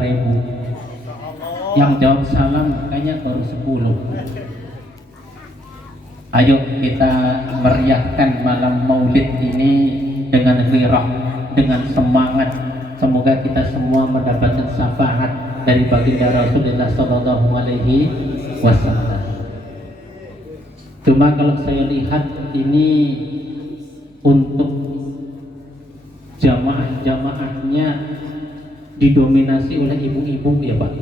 ribu. Yang jawab salam kayaknya baru 10. Ayo kita meriahkan malam maulid ini dengan ghirah, dengan semangat. Semoga kita semua mendapatkan syafaat dari baginda Rasulullah Sallallahu Alaihi Wasallam. Cuma kalau saya lihat ini untuk jamaah-jamaahnya didominasi oleh ibu-ibu ya Pak.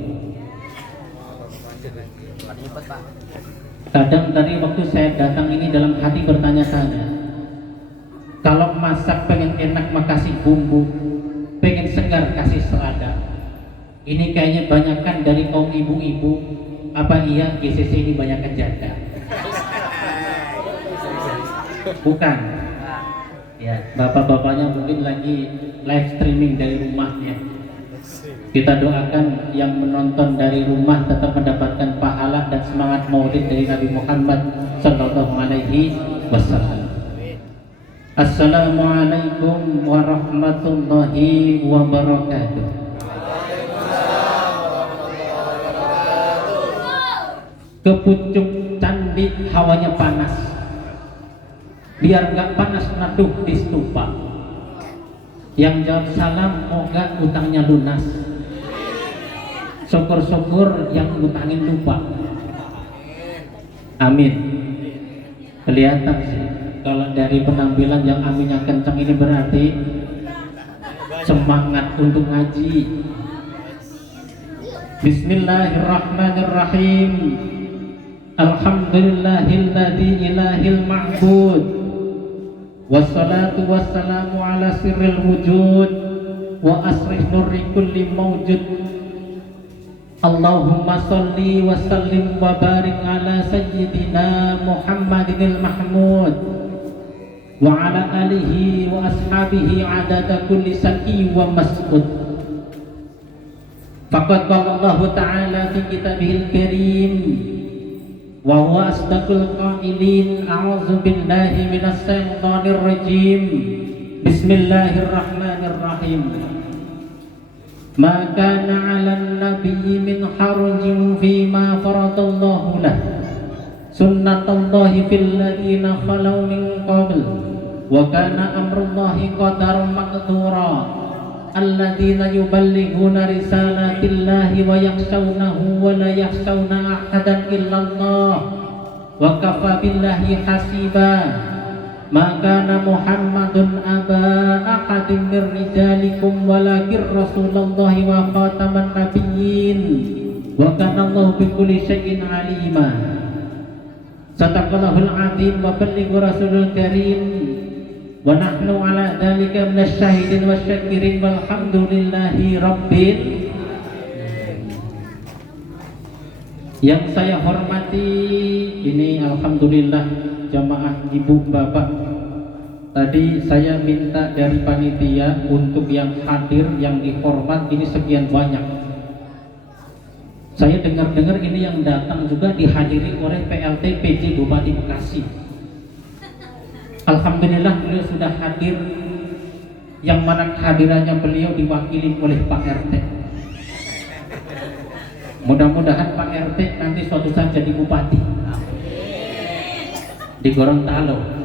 Kadang tadi waktu saya datang ini dalam hati bertanya-tanya, kalau masak pengen enak mah kasih bumbu, pengen segar kasih selada. Ini kayaknya banyakan dari kaum ibu-ibu. Apa iya GCC ini banyakan janda? Bukan. Ya, bapak-bapaknya mungkin lagi live streaming dari rumahnya. Kita doakan yang menonton dari rumah tetap mendapatkan pahala dan semangat maulid dari Nabi Muhammad Sallallahu Alaihi Wasallam. Assalamualaikum warahmatullahi wabarakatuh. Ke pucuk candi hawanya panas. Biar nggak panas naduh di stupa. Yang jawab salam moga utangnya lunas. Syukur-syukur yang utangin lupa. Amin. Kelihatan sih kalau dari penampilan yang aminnya kencang ini berarti semangat untuk ngaji. Bismillahirrahmanirrahim. Alhamdulillahilladzi ilahil ma'bud. Wassalatu wassalamu ala sirril wujud wa asrih nurri kulli mawjud. Allahumma salli wa sallim wa barik ala sayyidina Muhammadinil Mahmud wa ala alihi wa ashabihi adada kulli saki wa mas'ud. Faqad qala Allah Ta'ala fi kitabihil karim wa huwa asdaqul qailin a'udzu billahi minas syaitonir rajim. Bismillahirrahmanirrahim. Ma kana 'alan nabiyyi min harajin fima faradallahu lah. Sunnatullahi fil ladzina khalau min qabl wa kana amrullahi qadaran maqdura. Alladzina yuballighuna risalatillahi wa yakhshawnahu wa la yakhshawna ahadan illallah wa kafa billahi hasiba. Ma kana Muhammadun aba ahadin min rijalikum walakin Rasulullahi wa khataman nabiyyin wa kana Allahu bikulli syai'in alima. Sadaqallahul azim wa balligha rasulul karim wa nahnu ala dzalika minasyahidin wasyakirin walhamdulillahi rabbil. Yang saya hormati ini alhamdulillah jamaah ibu bapak. Tadi saya minta dari panitia untuk yang hadir, yang dihormat ini sekian banyak. Saya dengar-dengar ini yang datang juga dihadiri oleh PLT PJ Bupati Bekasi. Alhamdulillah beliau sudah hadir, yang mana kehadirannya beliau diwakili oleh Pak RT. Mudah-mudahan Pak RT nanti suatu saat jadi bupati di Gorontalo.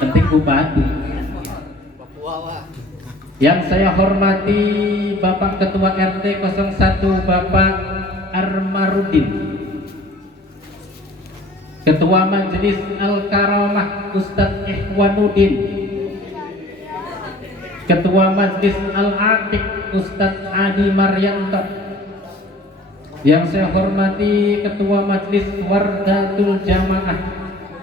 Penting bupati. Yang saya hormati Bapak Ketua RT 01 Bapak Armarudin, Ketua Majelis Al-Karamah Ustadz Ikhwanuddin, Ketua Majelis Al-Atiq Ustadz Adi Maryanto. Yang saya hormati Ketua Majelis Wardatul Jamaah.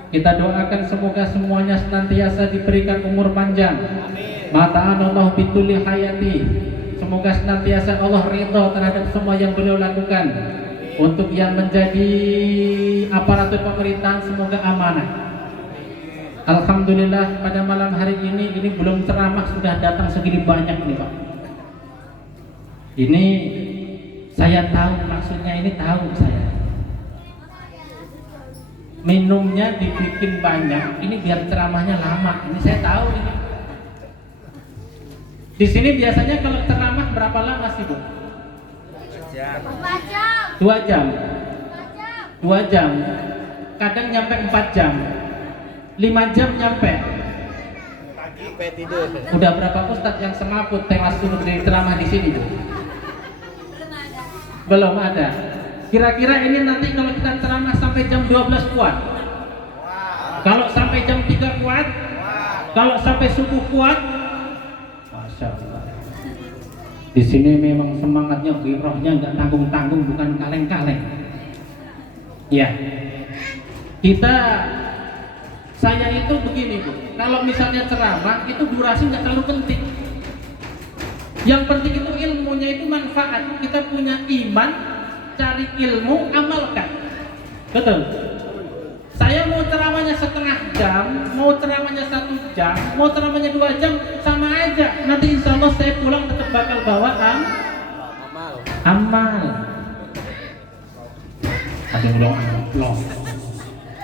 Kita doakan semoga semuanya senantiasa diberikan umur panjang. Mata'an Allah bituli hayati. Semoga senantiasa Allah ridha terhadap semua yang beliau lakukan. Untuk yang menjadi aparatur pemerintahan semoga amanah. Alhamdulillah pada malam hari ini belum ceramah sudah datang segini banyak nih Pak. Ini saya tahu maksudnya, ini tahu saya. Minumnya dibikin banyak, ini biar ceramahnya lama. Ini saya tahu ini. Di sini biasanya kalau ceramah berapa lama sih, Bu? 2 jam. 2 jam. Kadang nyampe 4 jam. 5 jam nyampe. Sampai tidur. Udah berapa ustadz yang semaput tewas suruh dari ceramah di sini, Bu? Belum ada. Kira-kira ini nanti kalau kita ceramah sampai jam 12 kuat. Kalau sampai jam 3 kuat. Kalau sampai subuh kuat. Masya Allah. Di sini memang semangatnya, girohnya nggak tanggung-tanggung, bukan kaleng-kaleng. Ya. Saya itu begini, Bu. Kalau misalnya ceramah itu durasi nggak terlalu penting. Yang penting itu ilmunya itu manfaat. Kita punya iman, cari ilmu, amalkan. Betul. Saya mau ceramahnya setengah jam, mau ceramahnya 1 jam, mau ceramahnya 2 jam, sama aja. Nanti insya Allah saya pulang tetap bakal bawa amal. Ada yang bilang amplop.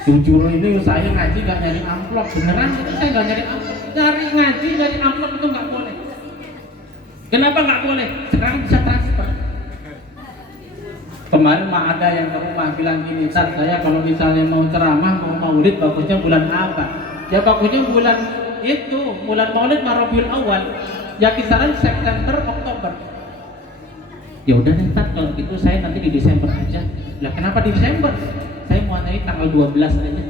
Jujur ini saya ngaji gak nyari amplop. Beneran itu saya gak nyari amplop. Nyari ngaji, nyari amplop itu gak boleh. Kenapa gak boleh? Sekarang bisa transfer. Kemarin mah ada yang ke rumah bilang gini, Tat, saya kalau misalnya mau ceramah, mau maulid, bagusnya bulan apa? Ya bagusnya bulan maulid Rabiul Awal. Ya kisaran September, Oktober. Ya udah nih, Tat, kalau gitu saya nanti di Desember aja. Lah kenapa di Desember? Saya mau nyari tanggal 12 aja.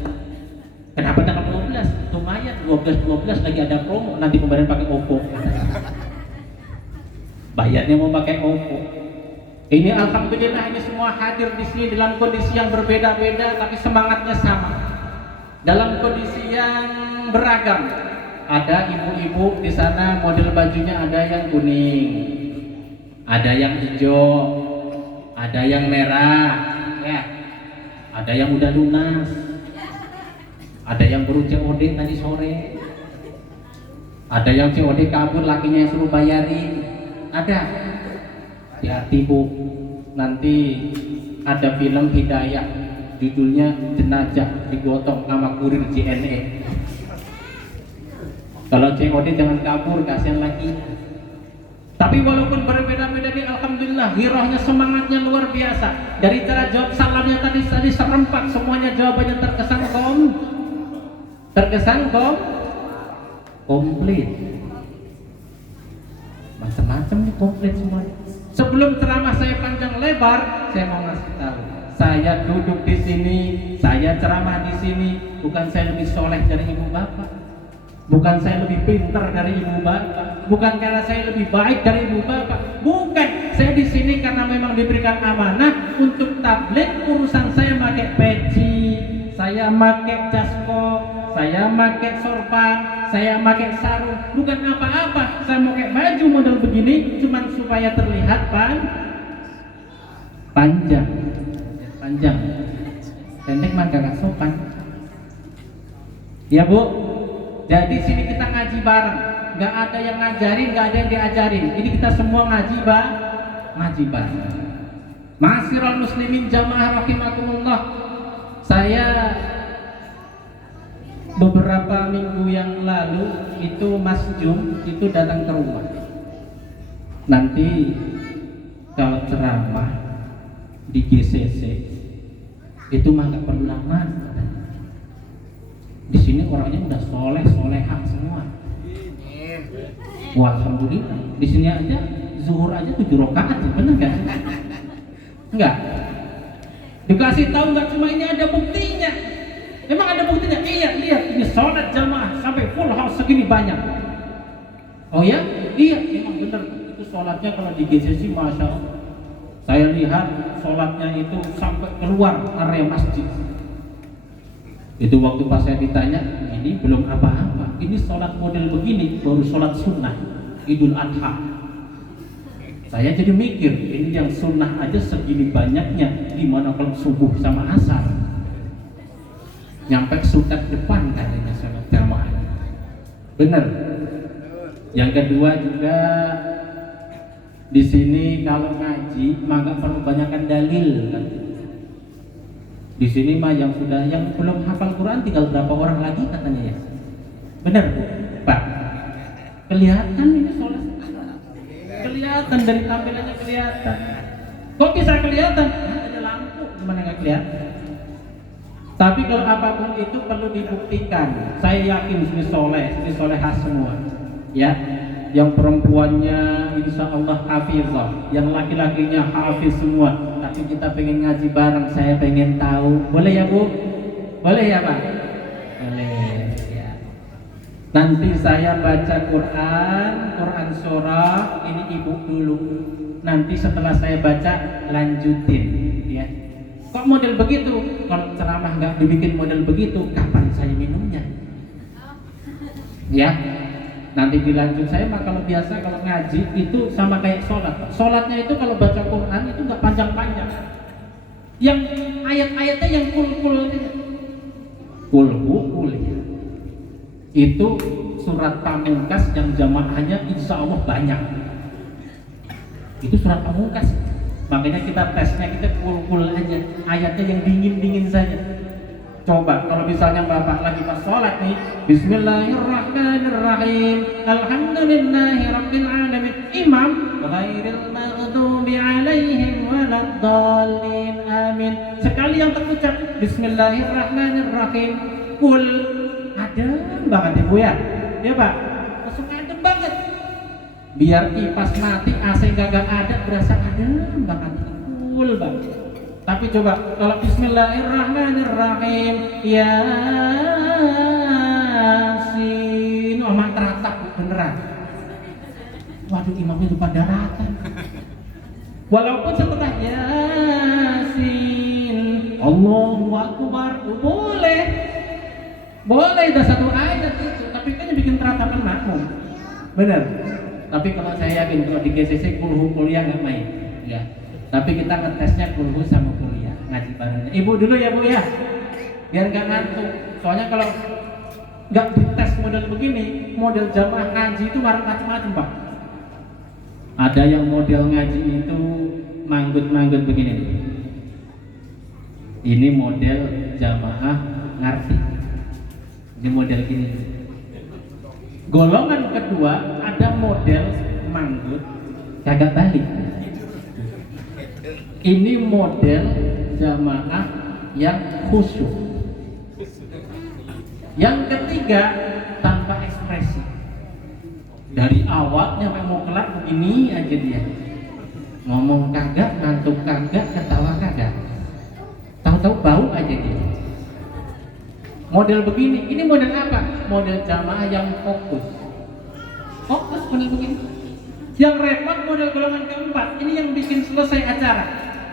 Kenapa tanggal 12? Lumayan, 12 lagi ada promo, nanti pembayaran pakai OVO. Bayarnya mau pakai OVO. Ini alhamdulillah ini semua hadir di sini dalam kondisi yang berbeda-beda tapi semangatnya sama. Dalam kondisi yang beragam. Ada ibu-ibu di sana model bajunya ada yang kuning, ada yang hijau, ada yang merah, ya. Ada yang udah lunas, ada yang baru COD tadi sore, ada yang COD kabur lakinya yang suruh bayarin, ada. Hati-hati, Bu, nanti ada film Hidayah judulnya Jenazah digotong sama kurir JNE. Kalau COD jangan kabur, kasihan lagi. Tapi walaupun berbeda-beda nih, alhamdulillah girohnya, semangatnya luar biasa. Dari cara jawab salamnya tadi serempak, semuanya jawabannya terkesan komplit. Macam-macam nih komplit semua. Sebelum ceramah saya panjang lebar, saya mau ngasih tahu. Saya duduk di sini, saya ceramah di sini, bukan saya lebih soleh dari ibu bapak, bukan saya lebih pintar dari ibu bapak, bukan karena saya lebih baik dari ibu bapak, bukan. Saya di sini karena memang diberikan amanah untuk tabligh. Urusan saya pakai peci, saya pakai jasko, saya pakai sorban, saya pakai sarung, bukan apa-apa. Saya mau pakai baju model begini cuman supaya terlihat panjang. Pendek mah gak sopan. Ya, Bu. Jadi sini kita ngaji bareng. Gak ada yang ngajarin, gak ada yang diajarin. Ini kita semua ngaji bareng. Ma'asyiral muslimin jamaah rahimakumullah. Saya beberapa minggu yang lalu itu Mas Jum itu datang ke rumah. Nanti kalau ceramah di GCC itu mah gak perlu lama. Di sini orangnya udah solehah semua. Alhamdulillah. Di sini aja zuhur aja 7 rakaat, bener gak? Enggak. Dikasih tahu nggak, cuma ini ada buktinya. Emang ada buktinya? Iya, ini sholat jamaah sampai full house segini banyak. Oh ya? Iya, memang benar. Itu sholatnya kalau di GCC, masya Allah. Saya lihat sholatnya itu sampai keluar area masjid. Itu waktu pas saya ditanya, ini belum apa-apa. Ini sholat model begini, baru sholat sunnah Idul Adha. Saya jadi mikir, ini yang sunnah aja segini banyaknya, gimana kalau subuh sama asar? Nyampe sutat depan katanya sholat jamaah. Bener. Yang kedua juga di sini kalau ngaji maka perlu banyakkan dalil kan. Di sini mah yang belum hafal Quran tinggal berapa orang lagi katanya ya. Bener, Bu? Pak. Kelihatan ini sholat kelihatan, dari tampilannya kelihatan. Kok bisa kelihatan? Ada lampu, gimana nggak kelihatan? Tapi kalau apapun itu perlu dibuktikan. Saya yakin Sri solehah semua. Ya, yang perempuannya insya Allah hafizah, yang laki-lakinya hafiz semua. Tapi kita pengen ngaji bareng, saya pengen tahu. Boleh ya Bu? Boleh ya Pak? Boleh ya. Nanti saya baca Quran surah, ini Ibu dulu. Nanti setelah saya baca lanjutin ya. Kok model begitu? Kalau ceramah nggak dibikin model begitu, kapan saya minumnya? Ya, nanti dilanjut. Saya mah kalau biasa kalau ngaji itu sama kayak sholat. Sholatnya itu kalau baca Quran itu nggak panjang-panjang. Yang ayat-ayatnya yang kul-kul ya. Itu surat pamungkas yang jamaahnya insya Allah banyak. Itu surat pamungkas. Makanya kita tesnya kita kul aja, ayatnya yang dingin saja. Coba kalau misalnya Bapak lagi pas sholat nih, Bismillahirrahmanirrahim, Alhamdulillahirabbil alamin, imam ghairil maghdubi alaihim waladdallin, amin. Sekali yang terucap Bismillahirrahmanirrahim, kul, adem banget Ibu ya, ya Pak, langsung adem banget. Biar kipas mati, AC gak ada, berasa adem banget, cool banget. Tapi coba kalau Bismillahirrahmanirrahim, Yasin, omong teratap beneran. Waduh, imamnya lupa daratan. Walaupun setelah Yasin, Allahu Akbar, boleh dah satu ayat itu, tapi kan bikin teratapan makmum, bener. Tapi kalau saya yakin kalau di GCC kulhu kuliah nggak main, ya. Tapi kita ngetesnya kulhu sama kuliah ngaji barengnya. Ibu dulu ya Bu ya, biar nggak ngantuk. Soalnya kalau nggak dites model begini, model jamaah ngaji itu macam-macam Pak. Ada yang model ngaji itu manggut-manggut begini nih. Ini model jamaah ngerti. Ini model gini. Golongan kedua ada model manggut kagak balik. Ini model jamaah yang khusyuk. Yang ketiga tanpa ekspresi. Dari awalnya mau kelar begini aja dia. Ngomong kagak, ngantuk kagak, ketawa kagak. Tahu-tahu bau aja dia. Model begini, ini model apa? Model jamaah yang fokus. Fokus model begini. Yang repot model golongan keempat, ini yang bikin selesai acara.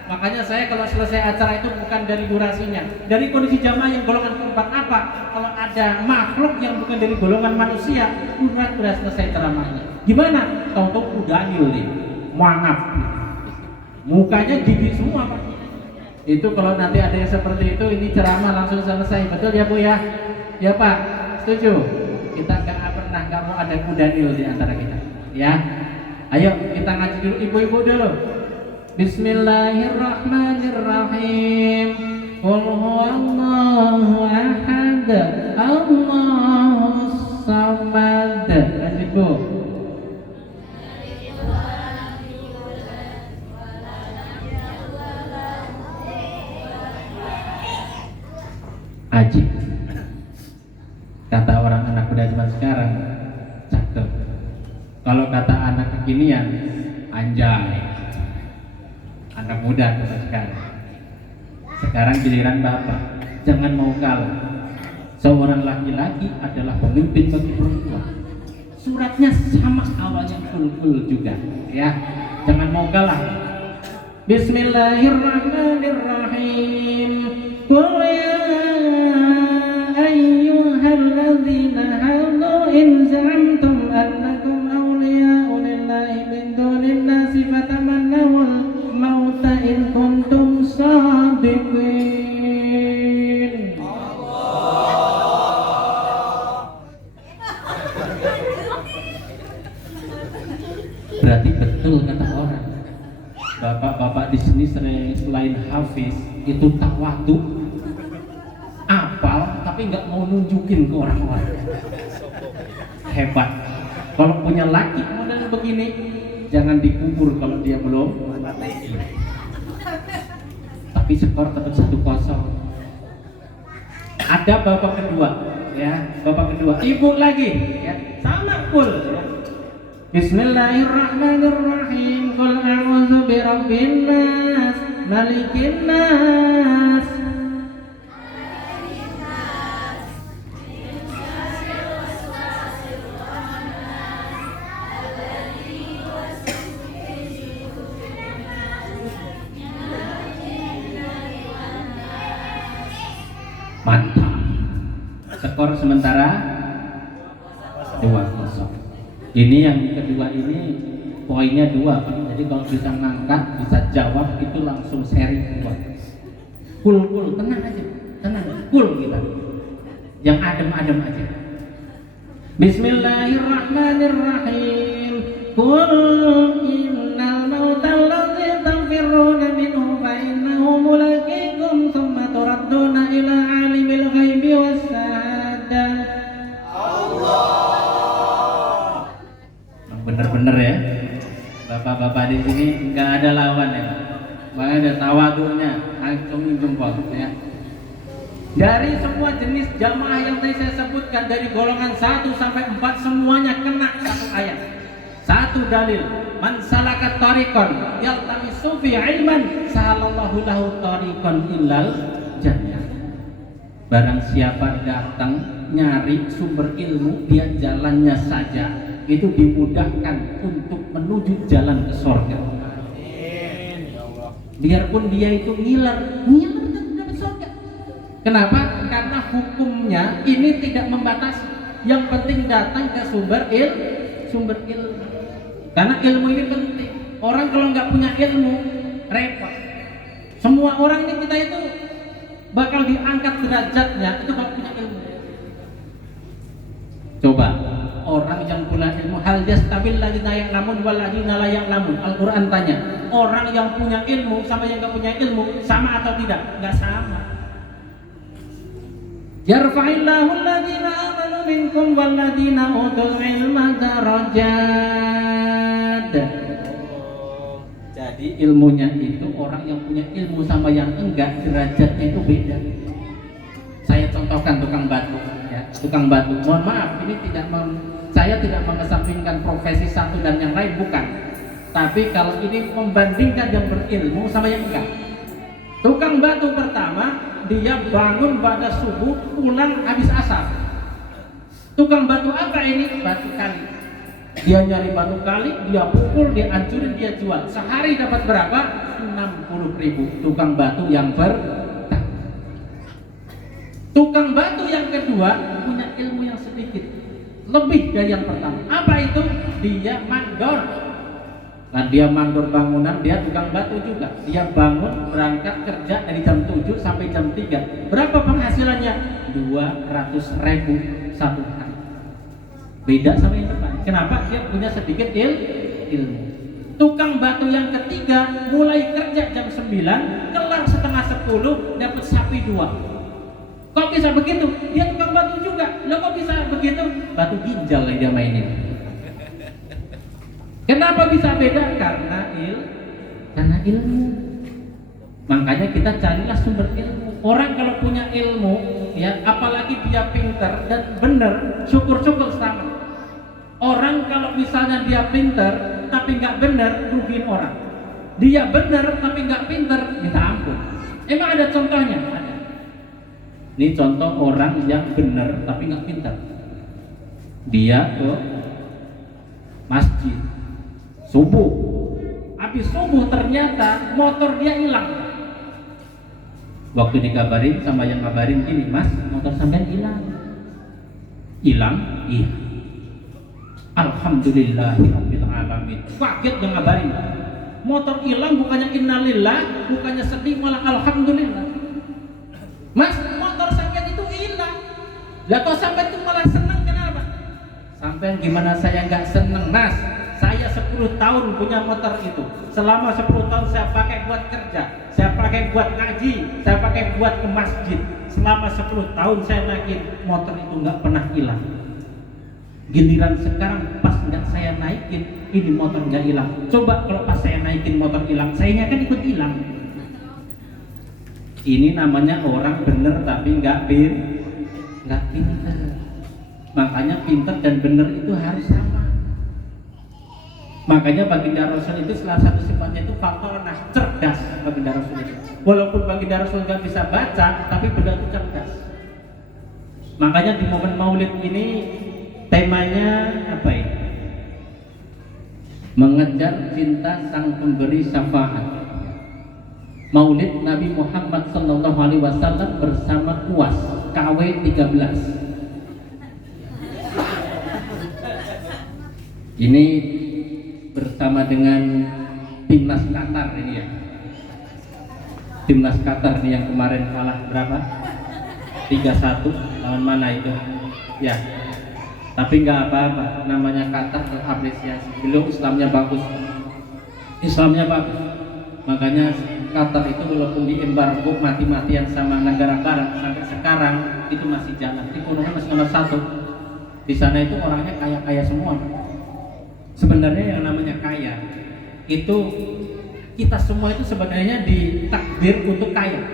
Makanya saya kalau selesai acara itu bukan dari durasinya, dari kondisi jamaah yang golongan keempat apa? Kalau ada makhluk yang bukan dari golongan manusia, udah selesai ceramahnya. Gimana? Tahu-tahu udah nih, mangap. Mukanya gigi semua Pak. Itu kalau nanti ada yang seperti itu, ini ceramah langsung selesai, betul ya Bu ya? Ya Pak, setuju? Kita nggak mau ada kudanil di antara kita, ya? Ayo kita ngaji dulu, ibu-ibu dulu. Bismillahirrahmanirrahim. Qul huwallahu ahad, Allahus samad. Lanjut Bu. Ajib. Kata orang anak muda zaman sekarang, cakep. Kalau kata anak kekinian, anjay. Anak muda kata sekarang. Sekarang giliran Bapak, jangan mau kalah. Seorang laki-laki adalah pemimpin bagi perempuan. Suratnya sama awalnya full juga, ya. Jangan mau kalah. Bismillahirrahmanirrahim. Qul ya ayyuhalladzina hadu in za'amtum annakum awliya'u lillahi min dunin nasi fatamannawul mauta in kuntum shadiqin. Berarti betul kata orang. Bapak-bapak di sini selain hafiz itu tawadhu, apal tapi nggak mau nunjukin ke orang-orang. Hebat. Kalau punya laki model begini, jangan dikubur kalau dia belum mati. Tapi skor tetap 1-0. Ada babak kedua, ya, babak kedua. Ibu lagi, ya, sama full. Ya. Bismillahirrahmanirrahim. Qul a'udzu birabbin nas, malikin nas. Mantap. Skor sementara 2-0. Ini yang kedua ini poinnya 2. Jadi kalau bisa ngangkat, bisa jawab itu langsung seri 2. Cool, tenang aja. Tenang, cool kita. Yang adem-adem aja. Bismillahirrahmanirrahim. Qul innal mautal ladzi tanfiruna minhu fa innahu mulaqikum tsumma turadduna ila alimil ghaibi wassahadah. Allah. Bener-bener ya. Bapak-bapak di sini enggak ada lawan ya. Makanya ada tawadhunya, acungin jempol ya. Dari semua jenis jamaah yang tadi saya sebutkan, dari golongan 1 sampai 4 semuanya kena satu ayat. Satu dalil, man salaka tariqan yaltamisu fi ilman sahalallahu lahu tariqan illal jannah. Barang siapa datang nyari sumber ilmu, dia jalannya saja itu dimudahkan untuk menuju jalan ke surga. Biarpun dia itu ngiler dan ke surga. Kenapa? Karena hukumnya ini tidak membatasi. Yang penting datang ke sumber ilmu. Karena ilmu ini penting. Orang kalau nggak punya ilmu repot. Semua orang ini kita itu bakal diangkat derajatnya itu kalau punya ilmu. Coba orang yang punya ilmu, hal yastabil ladzina ya'lamun wal ladzina la ya'lamun. Al-Qur'an tanya, orang yang punya ilmu sama yang nggak punya ilmu sama atau tidak? Nggak sama. Yarfa'illahu alladhina amanu minkum walladhina utul ilma darajat. Jadi ilmunya itu orang yang punya ilmu sama yang enggak derajatnya itu beda. Saya contohkan tukang batu ya, tukang batu. Mohon maaf, ini saya tidak mengesampingkan profesi satu dan yang lain, bukan. Tapi kalau ini membandingkan yang berilmu sama yang enggak. Tukang batu pertama dia bangun pada subuh, pulang habis asar. Tukang batu apa ini? Batu kali. Dia nyari batu kali, dia pukul, dia hancurin, dia jual. Sehari dapat berapa? 60.000. Tukang batu yang Tukang batu yang kedua punya ilmu yang sedikit, lebih dari yang pertama. Apa itu? Dia mandor. Nah, dia mandor bangunan, dia tukang batu juga. Dia bangun, berangkat kerja dari jam 7 sampai jam 3. Berapa penghasilannya? 200.000 satu hari. Beda sama yang depan. Kenapa? Dia punya sedikit ilmu. Tukang batu yang ketiga mulai kerja jam 9, kelar setengah 10, dapat sapi 2. Kok bisa begitu? Dia tukang batu juga. Loh kok bisa begitu? Batu ginjal yang dia mainin. Kenapa bisa beda? Karena ilmu. Makanya kita carilah sumber ilmu. Orang kalau punya ilmu, ya, apalagi dia pintar dan benar, syukur-syukur sama. Orang kalau misalnya dia pintar tapi nggak benar, rugiin orang. Dia benar tapi nggak pintar, minta ampun. Emang ada contohnya? Ada. Ini contoh orang yang benar tapi nggak pintar. Dia ke masjid subuh, habis subuh ternyata motor dia hilang. Waktu dikabarin sama yang ngabarin gini, Mas, motor sampean hilang. Hilang? Iya. Alhamdulillahirabbil alamin. Kaget yang ngabarin. Motor hilang bukannya innalillah, bukannya sedih, malah alhamdulillah. Mas, motor sampean itu hilang. Lah kok sampean itu malah seneng, kenapa? Sampean gimana saya nggak seneng, Mas? Saya 10 tahun punya motor itu. Selama 10 tahun saya pakai buat kerja, saya pakai buat ngaji, saya pakai buat ke masjid. Selama 10 tahun saya yakin motor itu nggak pernah hilang. Giliran sekarang pas nggak saya naikin, ini motor nggak hilang. Coba kalau pas saya naikin motor hilang, sayanya kan ikut hilang. Ini namanya orang bener tapi nggak pinter. Makanya pinter dan bener itu harus sama. Makanya baginda Rasul itu salah satu sifatnya itu fatonah, cerdas baginda Rasul itu. Walaupun baginda Rasul nggak bisa baca, tapi beliau itu cerdas. Makanya di momen Maulid ini temanya apa ini? Mengejar cinta sang pemberi syafaat. Maulid Nabi Muhammad SAW bersama UAS KW 13. Ini bersama dengan timnas Qatar ini ya. Timnas Qatar nih yang kemarin kalah berapa? 3-1 lawan mana itu? Ya. Tapi nggak apa-apa, namanya Qatar terapresiasi. Beliau Islamnya bagus. Makanya Qatar itu walaupun diembargo mati-matian sama negara barat sampai sekarang itu masih jalan. Ekonominya masih nomor 1. Di sana itu orangnya kaya-kaya semua. Sebenarnya yang namanya kaya itu kita semua itu sebenarnya ditakdir untuk kaya.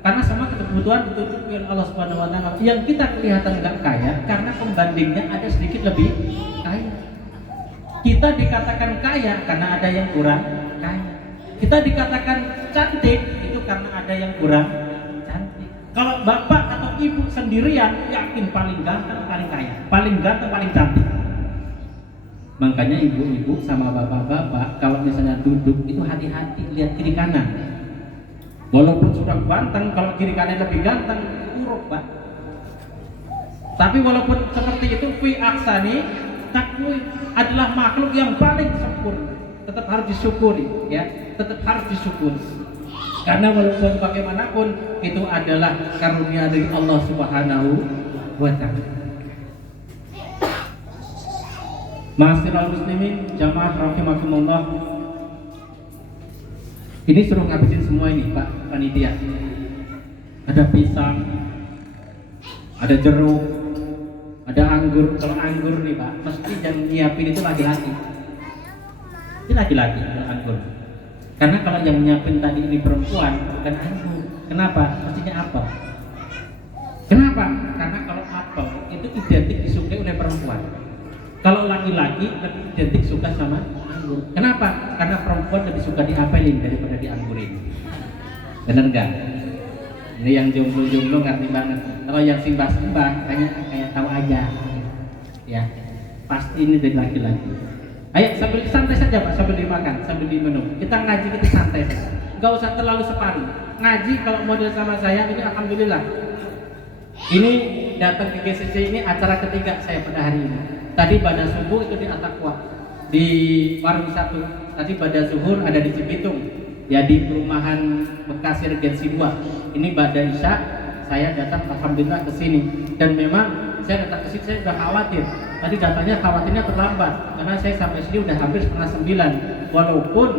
Karena sama kebutuhan ditutupi oleh Allah Subhanahu wa taala. Yang kita kelihatan enggak kaya karena pembandingnya ada sedikit lebih kaya. Kita dikatakan kaya karena ada yang kurang kaya. Kita dikatakan cantik itu karena ada yang kurang cantik. Kalau bapak atau ibu sendirian yakin paling ganteng, paling kaya, paling ganteng, paling cantik. Makanya ibu-ibu sama bapak-bapak kalau misalnya duduk itu hati-hati lihat kiri kanan. Walaupun sudah ganteng, kalau kiri kanan lebih ganteng uruk pak. Tapi walaupun seperti itu fi aksani takwi adalah makhluk yang paling sempurna. Tetap harus disyukuri ya, tetap harus disyukuri. Karena walaupun bagaimanapun itu adalah karunia dari Allah Subhanahu wa taala. Ma'asyiral muslimin jamaah rahimakumullah. Ini suruh ngabisin semua ini Pak panitia. Ada pisang, ada jeruk, ada anggur. Kalau anggur nih Pak, mesti yang nyiapin itu laki-laki. Ini laki-laki kalau anggur. Karena kalau yang nyiapin tadi ini perempuan bukan anggur. Kenapa? Mestinya apel. Kenapa? Karena kalau apel itu identik disukai oleh perempuan. Kalau laki-laki lebih identik suka sama anggur. Kenapa? Karena perempuan lebih suka diapelin daripada dianggurin. Bener nggak? Ini yang jomblo-jomblo ngerti banget. Kalau yang simbah-simbah kayak tahu aja. Ya, pasti ini dari laki-laki. Ayo sambil santai saja Pak, sambil dimakan, sambil diminum. Kita ngaji kita santai saja. Nggak usah terlalu separuh. Ngaji kalau model sama saya ini alhamdulillah. Ini datang ke GCC ini acara ketiga saya pada hari ini. Tadi pada subuh itu di Atakwa di warung 1. Tadi pada zuhur ada di Cibitung ya di perumahan Bekasi Regensi 2. Ini pada Isya saya datang alhamdulillah ke sini dan memang saya datang ke sini saya sudah khawatir. Tadi datangnya khawatirnya terlambat karena saya sampai sini udah hampir 8:30. Walaupun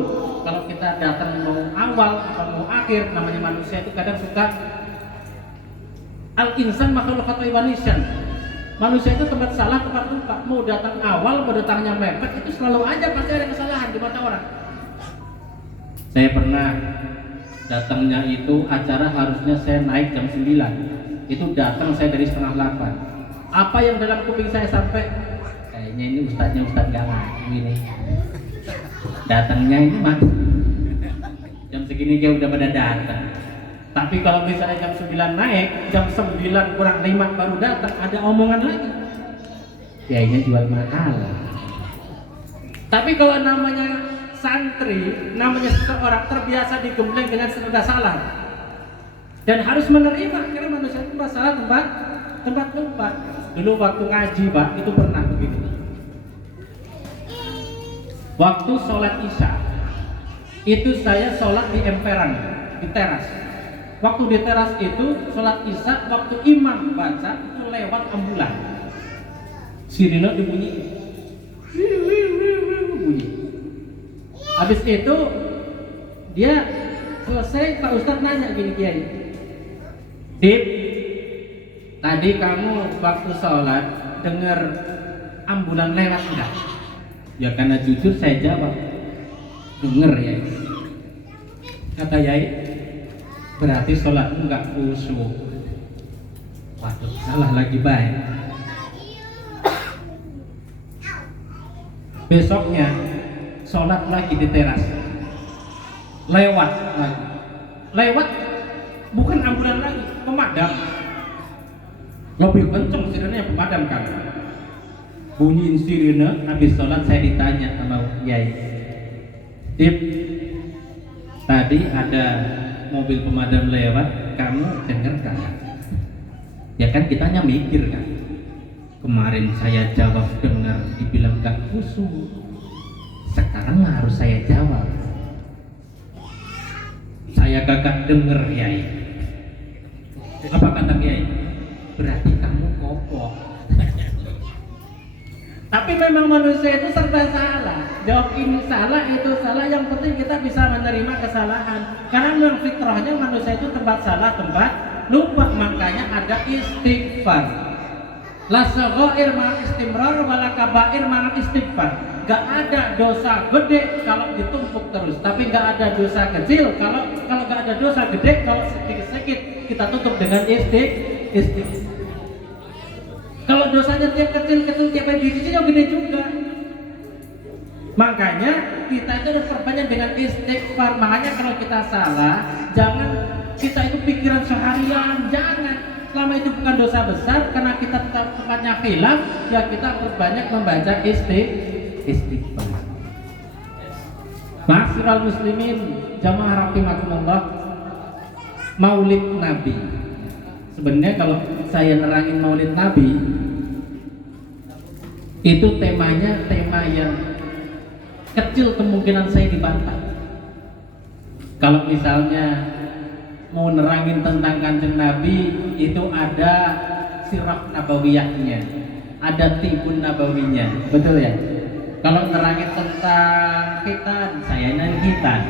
kalau kita datang mau awal atau mau akhir namanya manusia itu kadang suka al-insan makhluk khata'iwanisyan. Manusia itu tempat salah, tempat lupa. Mau datang awal, mau datangnya mepet, itu selalu aja pasti ada kesalahan di mata orang. Saya pernah datangnya itu acara harusnya saya naik jam 9. Itu datang saya dari 7:30. Apa yang dalam kuping saya sampai kayaknya ini ustadznya ustadz gak ngaku ini. Datangnya ini mah jam segini dia udah pada datang. Tapi kalau misalnya jam 9 naik, jam 9 kurang 5 baru datang, ada omongan lagi. Ya ini jual mahal. Tapi kalau namanya santri, namanya seseorang terbiasa digembleng dengan serba salah dan harus menerima karena manusia itu masalah tempat lupa. Dulu waktu ngaji Pak, itu pernah begini. Waktu sholat Isya, itu saya sholat di emperan, di teras. Waktu di teras itu sholat Isya, waktu imam baca itu lewat ambulan. Sirine dibunyi, bunyi. Habis itu dia selesai, Pak Ustadz nanya gini Kiai, Dip, tadi kamu waktu sholat dengar ambulan lewat enggak? Ya karena jujur saya jawab, denger ya. Kata Yai, berarti sholatmu nggak khusyuk. Waduh, salah lagi baik. Besoknya sholat lagi di teras, lewat lagi, lewat bukan ambulan lagi, pemadam. Lebih kenceng sirenenya pemadam kan. Bunyiin sirene, habis sholat saya ditanya sama Yai, Dip, tadi ada mobil pemadam lewat, kamu dengar kan? Ya kan kitanya mikir kan. Kemarin saya jawab dengar, dibilang gak khusyuk. Sekarang harus saya jawab, saya gagak denger Yai. Apa kata Yai? Berarti kamu kopok. Tapi memang manusia itu serba salah. Jawab ini salah, itu salah. Yang penting kita bisa menerima kesalahan. Karena memang fitrahnya manusia itu tempat salah, tempat lupa. Makanya ada istighfar. La saghair ma'al istimrar wala kabair ma'al istighfar. Gak ada dosa gede kalau ditumpuk terus, tapi gak ada dosa kecil kalau gak ada dosa gede kalau sedikit-sedikit kita tutup dengan istighfar. Kalau dosanya tiap kecil tiap hari dicicil gede juga. Makanya kita itu harus perbanyak dengan istighfar. Makanya kalau kita salah, jangan kita itu pikiran seharian, jangan. Selama itu bukan dosa besar, karena kita tetap tempatnya khilaf, ya kita perbanyak membaca istighfar. Ma'asyiral muslimin, jamaah rahimakumullah, Maulid Nabi. Sebenarnya kalau saya nerangin Maulid Nabi, itu temanya tema yang kecil kemungkinan saya dibantah. Kalau misalnya mau nerangin tentang Kanjeng Nabi, itu ada sirah nabawiyahnya, ada tibun nabawinya, betul ya? Kalau nerangin tentang khitan, saya nanya khitan.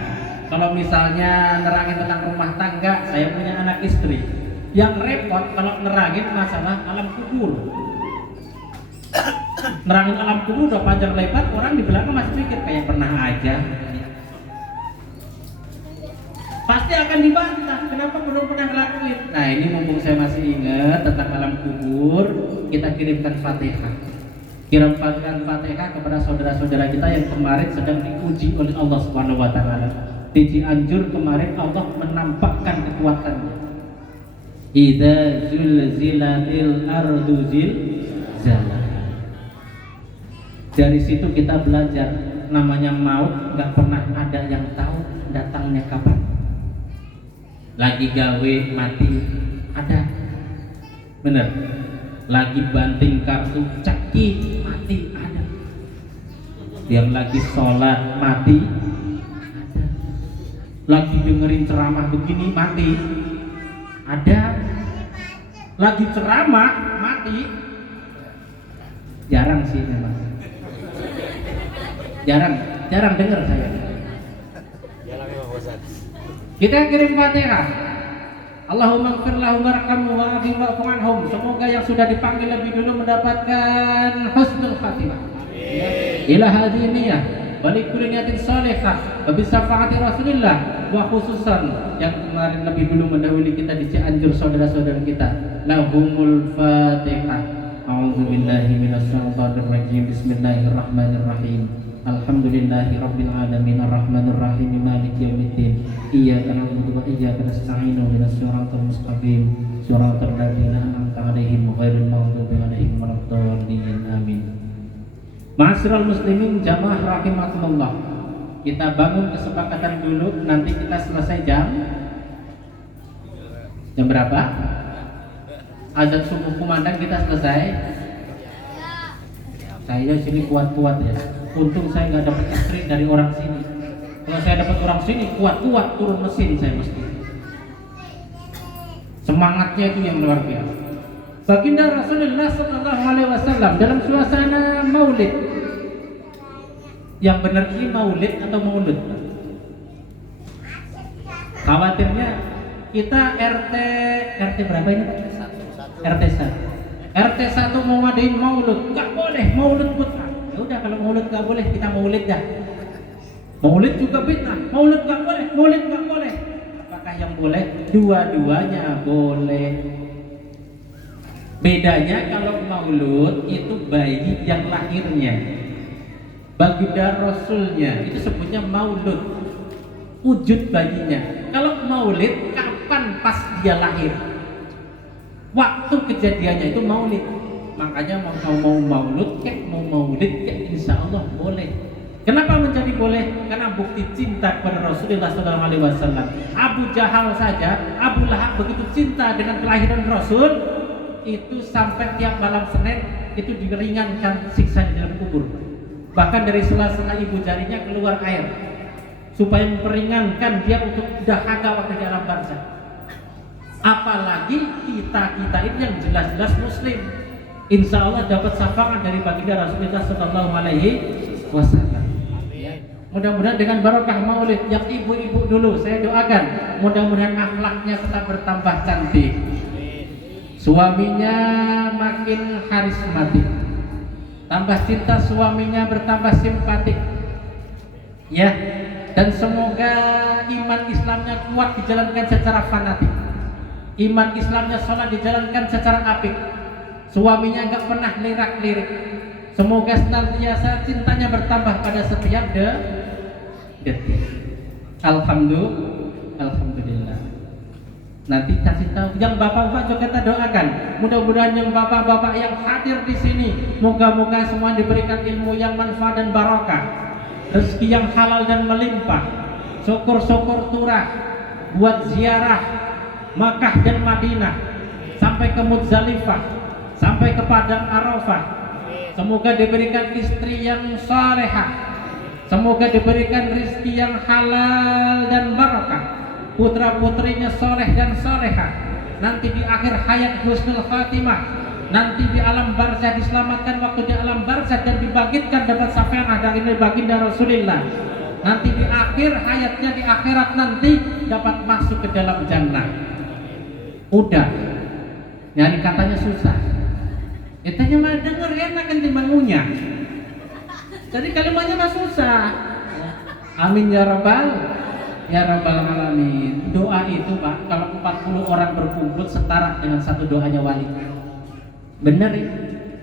Kalau misalnya nerangin tentang rumah tangga, saya punya anak istri. Yang repot kalau nerangin masalah alam kubur. Nerangin alam kubur udah panjang lebar, orang di belakang masih mikir kayak pernah aja. Pasti akan dibantah, kenapa belum pernah ngelakuin. Nah ini mumpung saya masih ingat tentang alam kubur, kita kirimkan Fatihah. Kirimkan Fatihah kepada saudara-saudara kita yang kemarin sedang diuji oleh Allah Subhanahu wa taala. Di Cianjur kemarin Allah menampakkan kekuatannya. Idza zulzilatil ardu zilzalaha. Dari situ kita belajar namanya maut nggak pernah ada yang tahu datangnya kapan. Lagi gawe mati ada, bener. Lagi banting kartu caki mati ada. Yang lagi sholat mati ada. Lagi dengerin ceramah begini mati ada. Lagi ceramah mati jarang sih memang. Jarang dengar saya. Kita kirim Fatihah. Allahumma ighfir lahum warhamhum wa'afihim wa'fu anhum. Semoga yang sudah dipanggil lebih dulu mendapatkan husnul khatimah. Ila hadhihi niyyah wa li kulli niyatin shalihah wa bi syafaati Rasulillah, wa khususan yang kemarin lebih dulu mendahului kita di Cianjur, saudara-saudara kita. Lahumul Fatihah. A'udzu billahi minasy syaithanir rajim. Bismillahirrahmanirrahim. Alhamdulillahi rabbil alamin arrahmanir rahim maliki yaumiddin iyyaka na'budu wa iyyaka nasta'in ihdinas siratal mustaqim siratal ladzina an'amta 'alaihim ghairil maghdubi 'alaihim waladdallin amin. Ma'asyiral muslimin jamaah rahimakumullah, kita bangun kesepakatan dulu, nanti kita selesai jam berapa? Azan subuh kumandang kita selesai. Kayaknya sini kuat-kuat ya. Untung saya nggak dapat istri dari orang sini. Kalau saya dapat orang sini kuat-kuat turun mesin saya mesti. Semangatnya itu yang luar biasa. Baginda Rasulullah Sallallahu Alaihi Wasallam dalam suasana Maulid. Yang benar ini Maulid atau Maulud? Khawatirnya kita RT berapa ini Pak? RT 1. RT 1 mau ngadain Maulud, nggak boleh Maulud putra. Ya udah kalau maulid nggak boleh, kita maulid dah. Maulid juga bid'ah, maulid nggak boleh, maulid nggak boleh. Apakah yang boleh? Dua-duanya boleh. Bedanya kalau maulud itu bayi yang lahirnya, baginda Rasulnya itu sebutnya maulud, wujud bayinya. Kalau maulid kapan pas dia lahir, waktu kejadiannya itu maulid. Makanya mau maulud kek, mau maulid kek, insya Allah boleh. Kenapa menjadi boleh? Karena bukti cinta kepada Rasulullah SAW. Abu Jahal saja, Abu Lahab begitu cinta dengan kelahiran Rasul, itu sampai tiap malam Senin itu diringankan siksa di dalam kubur. Bahkan dari sela-sela ibu jarinya keluar air supaya memperingankan dia untuk dahaga waktu di alam barzakh. Apalagi kita ini yang jelas-jelas Muslim, insya Allah dapat syafaat dari baginda Rasulullah SAW. Mudah-mudahan dengan barokah maulid yang ibu-ibu dulu saya doakan, mudah-mudahan akhlaknya tetap bertambah cantik, suaminya makin karismatik, tambah cinta suaminya bertambah simpatik, ya. Dan semoga iman Islamnya kuat dijalankan secara fanatik, iman Islamnya sholat dijalankan secara apik, suaminya nggak pernah lirak-lirik. Semoga senantiasa cintanya bertambah pada setiap detik. Alhamdulillah. Nanti kasih tahu yang bapak-bapak juga kita doakan. Mudah-mudahan yang bapak-bapak yang hadir di sini, moga-moga semua diberikan ilmu yang manfaat dan barokah, rezeki yang halal dan melimpah, syukur-syukur turah buat ziarah Makkah dan Madinah, sampai ke Muzdalifah, sampai ke Padang Arafah. Semoga diberikan istri yang salehah, semoga diberikan rezeki yang halal dan barakah, putra-putrinya soleh dan solehah, nanti di akhir hayat husnul khatimah, nanti di alam barzakh diselamatkan waktu di alam barzakh dan dibangkitkan dapat syafaat dari baginda Rasulullah, nanti di akhir hayatnya di akhirat nanti dapat masuk ke dalam jannah. Udah nyari katanya susah, katanya mah denger enak kan timbang. Jadi kalimatnya mah susah. Amin ya rabbal alamin. Doa itu Pak, kalau 40 orang berkumpul setara dengan satu doanya wali. Bener ya?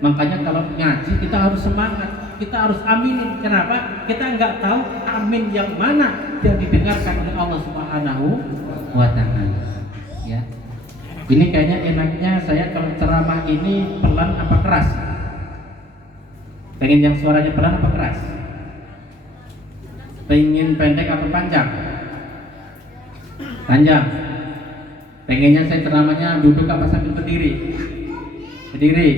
Makanya kalau ngaji kita harus semangat, kita harus aminin. Kenapa? Kita nggak tahu amin yang mana yang didengarkan oleh Allah Subhanahu wa Ta'ala. Ya. Ini kayaknya enaknya saya kalau ceramah ini pelan apa keras? Pengen yang suaranya pelan apa keras? Pengen pendek apa panjang? Panjang. Pengennya saya ceramahnya duduk apa sambil berdiri? Berdiri.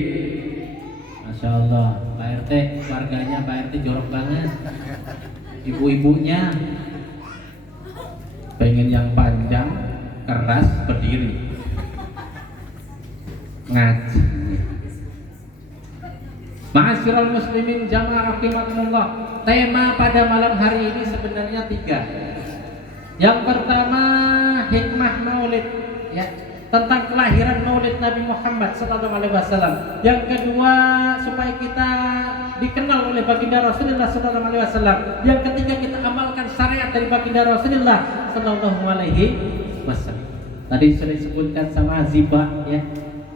Masya Allah, Pak RT, keluarganya Pak RT jorok banget. Ibu-ibunya pengen yang panjang, keras, berdiri. Ngaji. Ma'asyiral muslimin jamaah rahimakumullah. Tema pada malam hari ini sebenarnya 3. Yang pertama hikmah maulid, ya, tentang kelahiran maulid Nabi Muhammad SAW. Yang kedua supaya kita dikenal oleh baginda Rasulullah SAW. Yang ketiga kita amalkan syariat dari baginda Rasulullah SAW. Tadi sudah disebutkan sama Ziba, ya.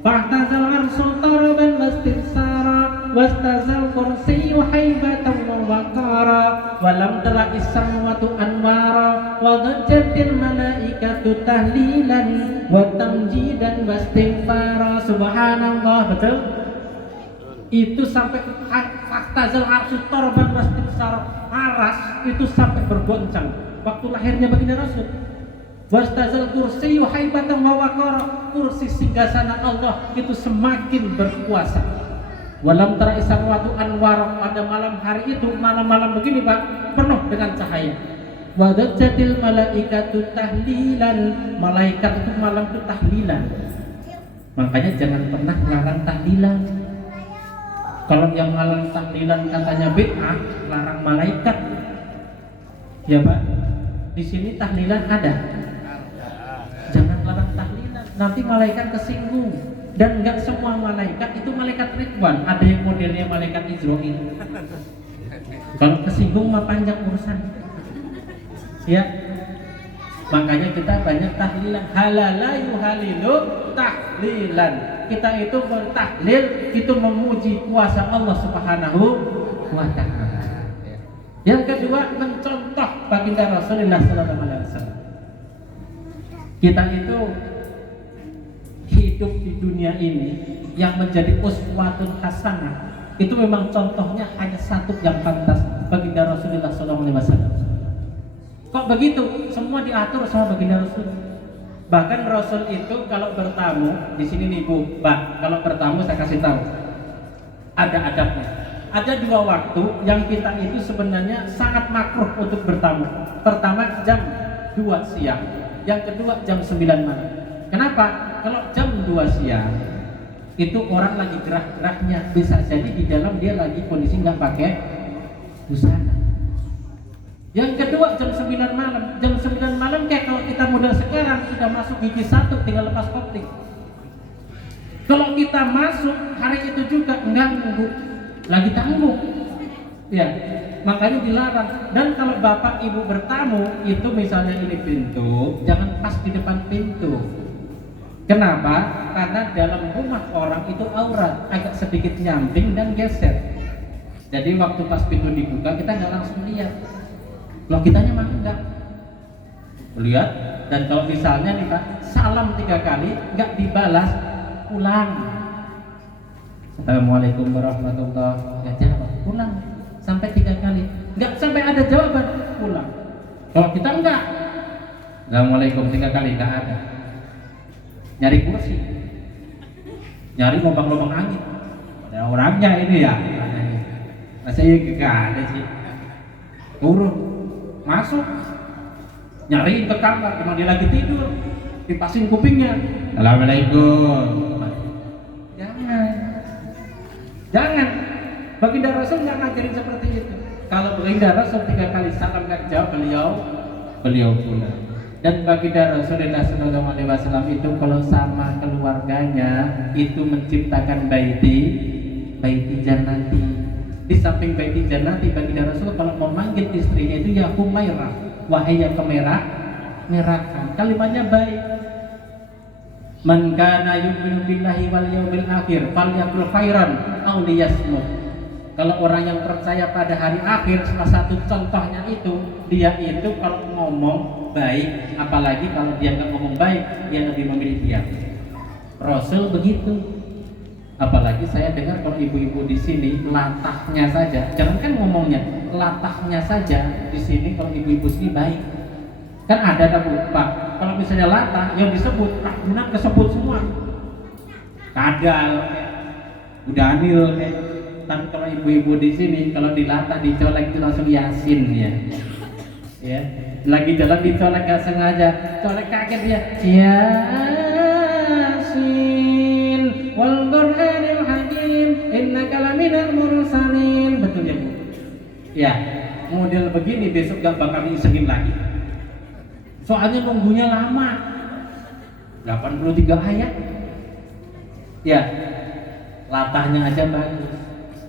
Fahtazal arsul taraban wastinsara wastazal kursiyu haibatan wa waqara walam tala issamwatu anwara wa dhajjatil malaikatu tahlilan wa tamjidan wastighfara. Subhanallah, betul? Itu sampai fahtazal arsul taraban wastinsara, aras itu sampai bergoncang waktu lahirnya baginda Rasul. Wastazal kursiyu haibatan wa waqara, kursi singgasana Allah itu semakin berkuasa. Walam tara isawatu anwar, pada malam hari itu, malam-malam begini Pak, penuh dengan cahaya. Wadajjatil malaikatu tahlilan, malaikat itu malam itu tahlilan. Makanya jangan pernah larang tahlilan. Kalau yang larang tahlilan katanya bid'ah, larang malaikat. Ya Pak, di sini tahlilan ada. Jangan larang tahlilan, nanti malaikat kesinggung. Dan nggak semua malaikat itu malaikat Ridwan. Ada yang modelnya malaikat Israil. Kalau kesinggung mah panjang urusan. Ya. Makanya kita banyak tahlilan. Halala yuhalilu tahlilan. Kita itu bertahlil itu memuji kuasa Allah Subhanahu wa taala. Yang kedua, mencontoh baginda Rasulullah sallallahu alaihi wasallam. Kita itu hidup di dunia ini yang menjadi uswatun hasanah. Itu memang contohnya hanya satu yang pantas, baginda Rasulullah sallallahu alaihi wasallam. Kok begitu? Semua diatur sama baginda Rasul. Bahkan Rasul itu kalau bertamu di sini nih Bu, Mbak, kalau bertamu saya kasih tahu ada adabnya. Ada dua waktu yang kita itu sebenarnya sangat makruh untuk bertamu. Pertama jam 2 siang, yang kedua jam 9 malam. Kenapa? Kalau jam 2 siang itu orang lagi gerak-geraknya, bisa jadi di dalam dia lagi kondisi nggak pakai busana. Yang kedua jam 9 malam. Jam 9 malam kayak kalau kita modal sekarang sudah masuk gigi 1 tinggal lepas kopling. Kalau kita masuk hari itu juga mengganggu, lagi tangguh. Ya, makanya dilarang. Dan kalau bapak ibu bertamu itu misalnya ini pintu, jangan pas di depan pintu. Kenapa? Karena dalam rumah orang itu aurat, agak sedikit nyamping dan geser. Jadi waktu pas pintu dibuka kita nggak langsung lihat. Kalau kitanya mah enggak lihat. Dan kalau misalnya nih Pak, salam 3 kali nggak dibalas, pulang. Assalamualaikum warahmatullahi wabarakatuh. Pulang sampai 3 kali, nggak sampai ada jawaban, pulang. Kalau kita enggak, Assalamualaikum 3 kali nggak ada. Nyari kursi, nyari lubang-lubang angin. Ada orangnya ini ya. Masa ya gak ada sih. Turun, masuk, nyariin ke kamar, emang dia lagi tidur, dipasin kupingnya. Assalamualaikum. Jangan. Baginda Rasul nggak ngajarin seperti itu. Kalau baginda Rasul 3 kali salam nggak jawab, beliau pulang. Dan baginda Rasulullah sallallahu alaihi wasallam itu kalau sama keluarganya itu menciptakan baiti jannati. Di samping baiti jannati, baginda Rasul kalau mau manggil istrinya itu ya Humairah, wahai yang kemerahkan. Kalimatnya baik. Man kana yu'minu billahi wal yawmil akhir falyaqul khairan aw liyasmut. Kalau orang yang percaya pada hari akhir, salah satu contohnya itu dia itu kalau ngomong baik, apalagi kalau dia nggak ngomong baik, dia lebih memilih diam. Rasul begitu. Apalagi saya dengar kalau ibu-ibu di sini latahnya saja, jangan kan ngomongnya, latahnya saja di sini kalau ibu-ibu sini baik. Kan ada Bu, Pak, kalau misalnya latah yang disebut ragunan kesebut semua. Kadal, udanil, tapi kalau ibu-ibu di sini kalau dilatah dicolek itu langsung yasin ya. Ya, lagi jalan dicolek gak sengaja, colek kaget dia. Yasin wal Qur'anil Hakim innaka laminal mursalin. Betul ya Bu? Ya, model begini besok gak bakal disengin lagi. Soalnya nunggunya lama, 83 ayat. Ya, latahnya aja bagus.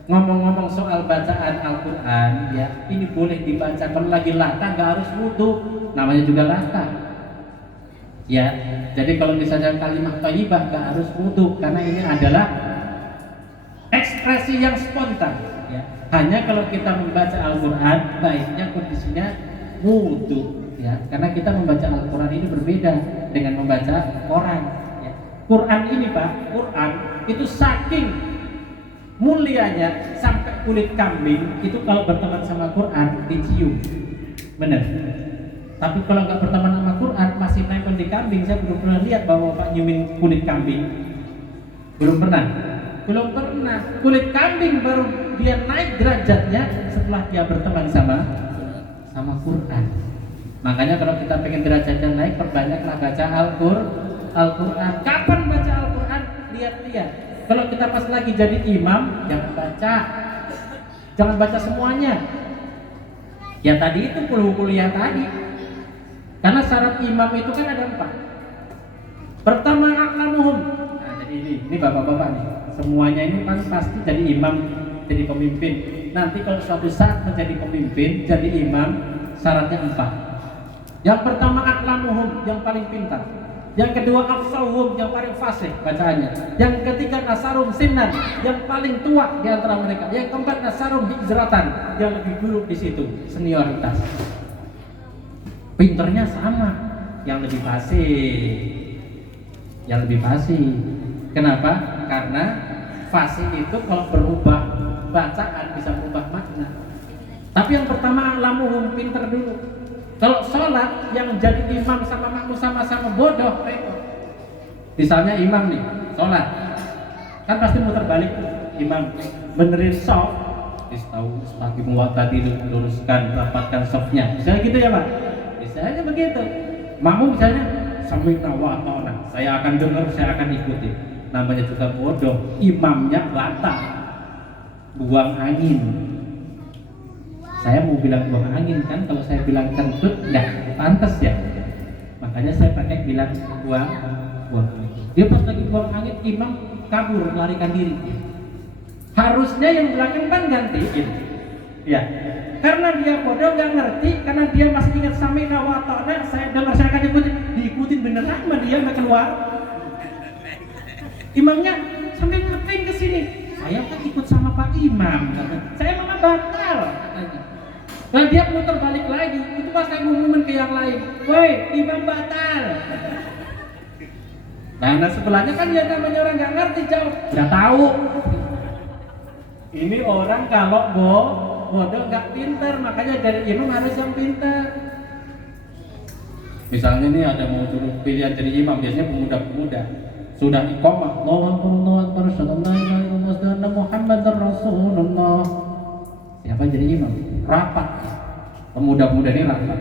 Ngomong-ngomong soal bacaan Al-Quran, ya ini boleh dibaca kalau lagi latah, nggak harus wudu, namanya juga latah. Ya, jadi kalau misalnya kalimat thayyibah nggak harus wudu, karena ini adalah ekspresi yang spontan. Ya. Hanya kalau kita membaca Al-Quran, baiknya kondisinya wudu. Ya, karena kita membaca Al-Quran ini berbeda dengan membaca Quran. Ya. Quran ini Pak, Quran itu saking mulianya sampai kulit kambing itu kalau berteman sama Quran dicium, benar. Tapi kalau nggak berteman sama Quran masih nempel di kambing, saya belum pernah lihat bahwa Pak nyiumin kulit kambing. Belum pernah. Kulit kambing baru dia naik derajatnya setelah dia berteman sama Quran. Makanya kalau kita pengen derajatnya naik, perbanyaklah baca Al-Quran. Kapan baca Al-Quran? Lihat-lihat. Kalau kita pas lagi jadi imam, jangan baca semuanya. Ya tadi itu kuliah tadi. Karena syarat imam itu kan ada 4. Pertama a'lamuhum. Nah, jadi ini bapak-bapak nih. Semuanya ini pasti jadi imam jadi pemimpin. Nanti kalau suatu saat menjadi pemimpin, jadi imam, syaratnya 4. Yang pertama a'lamuhum, yang paling pintar. Yang kedua afsahuhum, yang paling fasih bacaannya. Yang ketiga nasarum sinan, yang paling tua di antara mereka. Yang keempat nasarum hijratan, yang lebih dulu di situ, senioritas. Pinternya sama, yang lebih fasih. Yang lebih fasih. Kenapa? Karena fasih itu kalau berubah bacaan bisa berubah makna. Tapi yang pertama a'lamuhum, pinter dulu. Kalau sholat yang jadi imam sama makmum sama-sama bodoh, repot. Misalnya imam nih, sholat kan pasti muter balik tuh. Imam benerin shaf, tahu pagi muat tadi luruskan, rapatkan shafnya. Misalnya gitu ya Pak. Misalnya begitu. Makmum misalnya sami'na wa ata'na, saya akan dengar, saya akan ikuti. Namanya juga bodoh. Imamnya batal, buang angin. Saya mau bilang buang angin kan, kalau saya bilang kentut nggak pantas ya. Makanya saya pakai bilang buang angin. Dia pas lagi buang angin, imam kabur melarikan diri. Harusnya yang belakang kan gantiin. Ya. Karena dia bodoh nggak ngerti, karena dia masih ingat sami'na wa ata'na, saya dengar saya akan ikutin. Diikutin beneran sama dia nggak keluar. Imamnya sampai ngapain ke sini? Saya kan ikut sama Pak Imam. Saya malah batal katanya. Dan dia putar balik lagi, itu pas saya ngumumin ke yang lain, woi imam batal. Nah sebelahnya kan dia namanya orang nggak ngerti jauh, nggak tahu. Ini orang kalau bodoh nggak pinter, makanya dari imam harus yang pinter. Misalnya nih ada mau suruh pilihan jadi imam, biasanya pemuda-pemuda sudah iqamah, Allahu akbar, sallallahu Muhammadar Rasulullah. Siapa jadi imam? Rapat. Pemuda-pemuda ini rapat.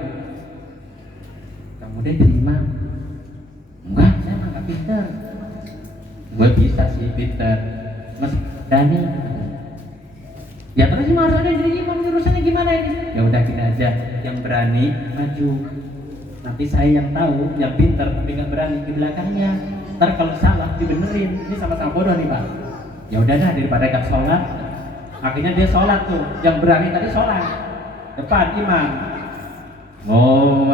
Kamu deh jadi imam? Enggak, saya mah nggak pintar. Gue bisa sih pintar. Mas Dani. Ya terus sih harus ada yang jadi imam, urusannya gimana ini? Ya udah gini aja, yang berani maju. Nanti saya yang tahu, yang pintar tapi nggak berani di belakangnya. Ntar kalau salah dibenerin. Ini sama-sama bodoh nih Pak. Ya udah dah, daripada gak sholat. Akhirnya dia sholat tuh, yang berani tadi sholat depan imam. Oh,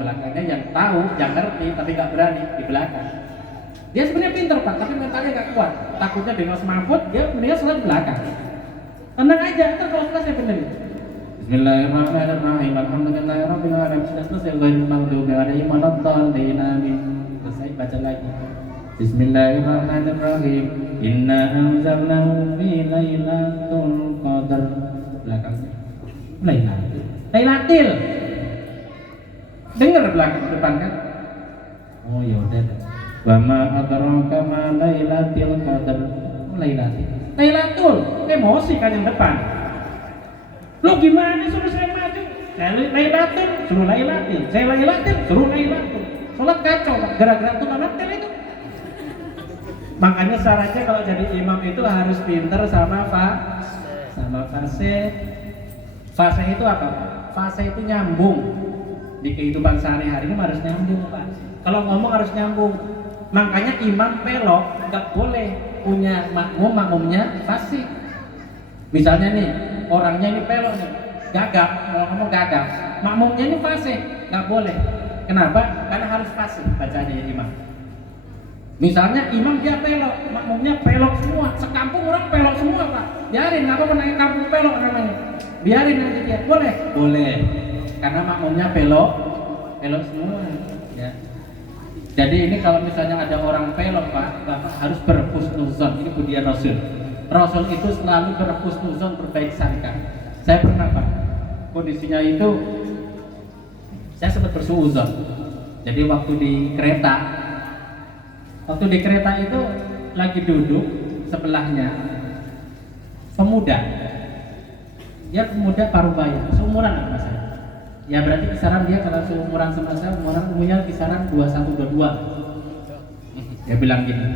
belakangnya yang tahu, yang ngerti tapi gak berani di belakang. Dia sebenarnya pintar Pak, tapi mentalnya gak kuat. Takutnya dengan semaput, dia mendingan sholat di belakang. Tenang aja, ntar kalau selesai benerin. Bismillahirrahmanirrahim. Alhamdulillahirabbil alamin. Sudah selesai, ghairil maghdubi alaihim waladdallin. Amin. Selesai, baca lagi. Bismillahirrahmanirrahim. Inna anzalnahu fi lailatul qadar. Belakangnya Lailatul. Dengar belakang depan kan? Oh ya udah. Wa ma adraka ma lailatul qadar. Lailatul. Emosi kan yang depan. Lo gimana suruh saya maju? Saya Lailatul, suruh Lailatul. Saya Lailatul, suruh Lailatul. Sholat kacau, gara-gara tuh Lailatul itu. Makanya syaratnya kalau jadi imam itu harus pinter sama fase. Fase itu apa? Fase itu nyambung. Di kehidupan sehari-hari ini harus nyambung Pak. Kalau ngomong harus nyambung. Makanya imam pelok nggak boleh punya makmumnya fasih. Misalnya nih, orangnya ini pelok nih, gagap, kalau ngomong gagap. Makmumnya ini fasih, nggak boleh. Kenapa? Karena harus fasih bacanya ya imam. Misalnya imam dia pelok, makmumnya pelok semua, sekampung orang pelok semua Pak. Biarin, nggak apa-apa nanya kampung pelok namanya. Biarin nanti dia, boleh? Boleh. Karena makmumnya pelok semua. Ya. Jadi ini kalau misalnya ada orang pelok Pak, Bapak harus berhusnuzon. Ini budaya Rasul. Rasul itu selalu berhusnuzon, berbaik sangka. Saya pernah Pak, kondisinya itu saya sempat bersuuzon. Jadi waktu di kereta itu lagi duduk sebelahnya pemuda. Dia pemuda parubaya, seumuran sama saya. Ya berarti kisaran dia kalau seumuran sama saya, umurnya kisaran 21-22. Dia bilang gini,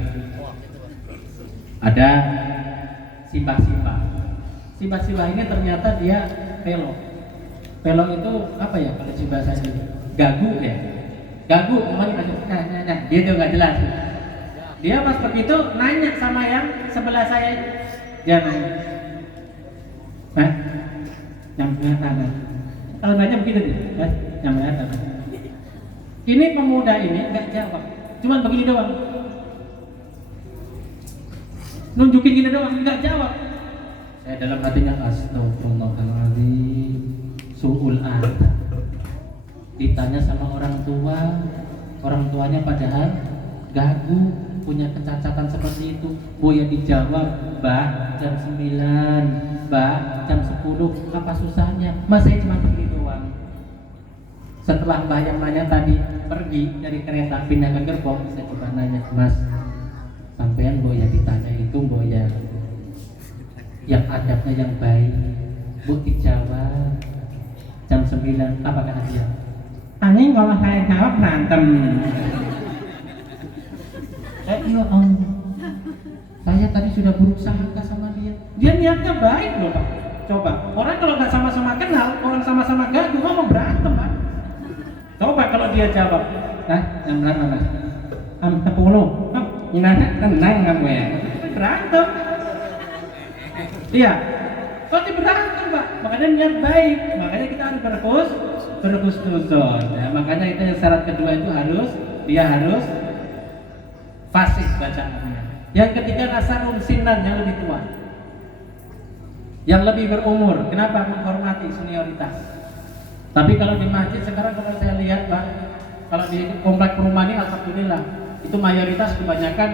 ada Simbah ini ternyata dia pelok. Pelok itu apa ya kalau di bahasa ini? Gagu ya. Gagu namanya dia tuh nggak jelas. Dia pas begitu nanya sama yang sebelah saya. Dia nanya, Hah? Yang mengatakan. Kalau nanya begitu nih, yang mengatakan. Ini pemuda ini nggak jawab, cuman begini doang, nunjukin gini doang, nggak jawab. Saya dalam hatinya astagfirullahaladzim, su'ul adab. Ditanya sama orang tuanya padahal gagu, punya kecacatan seperti itu. Boya dijawab, Mbak jam 9, Mbak jam 10, apa susahnya? Mas saya cuma begini doang. Setelah Mbak yang nanya tadi pergi dari kereta pindah ke gerbong, saya coba nanya, Mas, sampean Boya ditanya itu Boya yang adabnya yang baik, Bu dijawab jam 9, apa kata dia? Aneh kalau saya jawab berantem. Ya Allah, saya tadi sudah buruk sangka sama dia. Dia niatnya baik loh Pak. Coba, orang kalau nggak sama-sama kenal, orang sama-sama gaduh, mau berantem Pak. Coba kalau dia jawab, nah jam berapa Mas? Jam 10. Gimana? Tenang kamu ya. Berantem. Iya. Kok berantem Pak? Makanya niat baik. Makanya kita harus berhusnuzon. Ya, makanya itu yang syarat kedua itu dia harus fasih bacaannya. Yang ketiga nasarun sinan, yang lebih tua, yang lebih berumur. Kenapa? Menghormati senioritas. Tapi kalau di masjid sekarang kalau saya lihat Pak, kalau di komplek perumahan ini alhamdulillah itu mayoritas kebanyakan